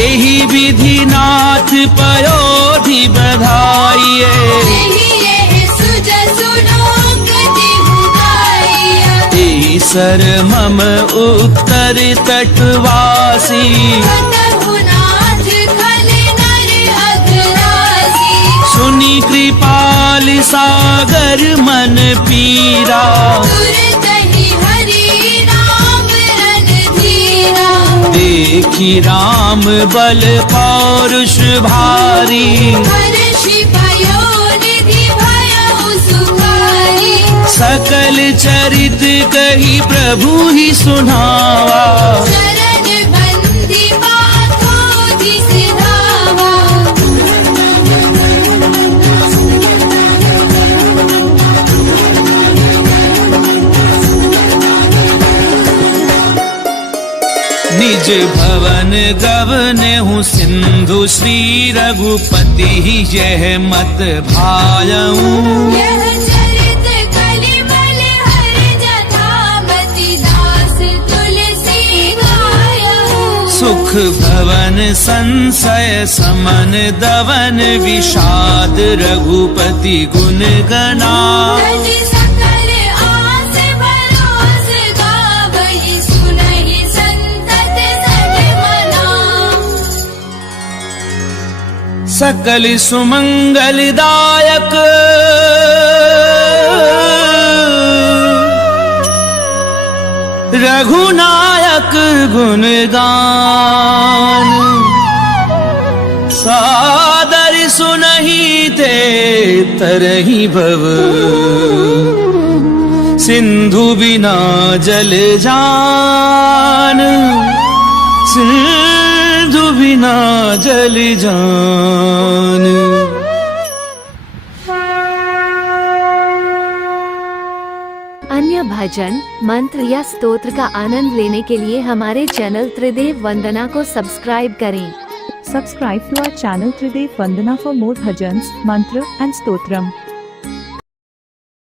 एहि विधि नाथ पयोधि बधाइए, यही ये सुजसु लोक दिहु गाइया। एहि सर मम उत्तर तटवासी। कतहु नाथ खल नर अघरासी। सुनि कृपाल सागर मन पीरा, तुरतहि हरि नाम रणधीरा। देखि राम बल पौरुष भारी। हर्षि पयोनिधि भयउ सुखारी। सकल चरित कही प्रभु ही सुनावा, शरण बंदी बाथोधि सिधावा। निज भवन गवने हूँ सिंधु, श्री रघुपति यह मत भायऊं। यह चरित कलिबल हर जटामति दास तुलसी गायऊ। सुख भवन संशय समन दवन, विषाद रघुपति गुण गना। तज सकल आस भरोस गावहि, सुनहि संतत सन्मना। सकल सुमंगलदायक, रघुनायक गुणगान। तरही भव सिंधु बिना जल जान सिंधु बिना जल जान। अन्य भजन मंत्र या स्तोत्र का आनंद लेने के लिए हमारे चैनल त्रिदेव वंदना को सब्सक्राइब करें। Subscribe to our channel Tridev Vandana for more bhajans, mantra and stotram.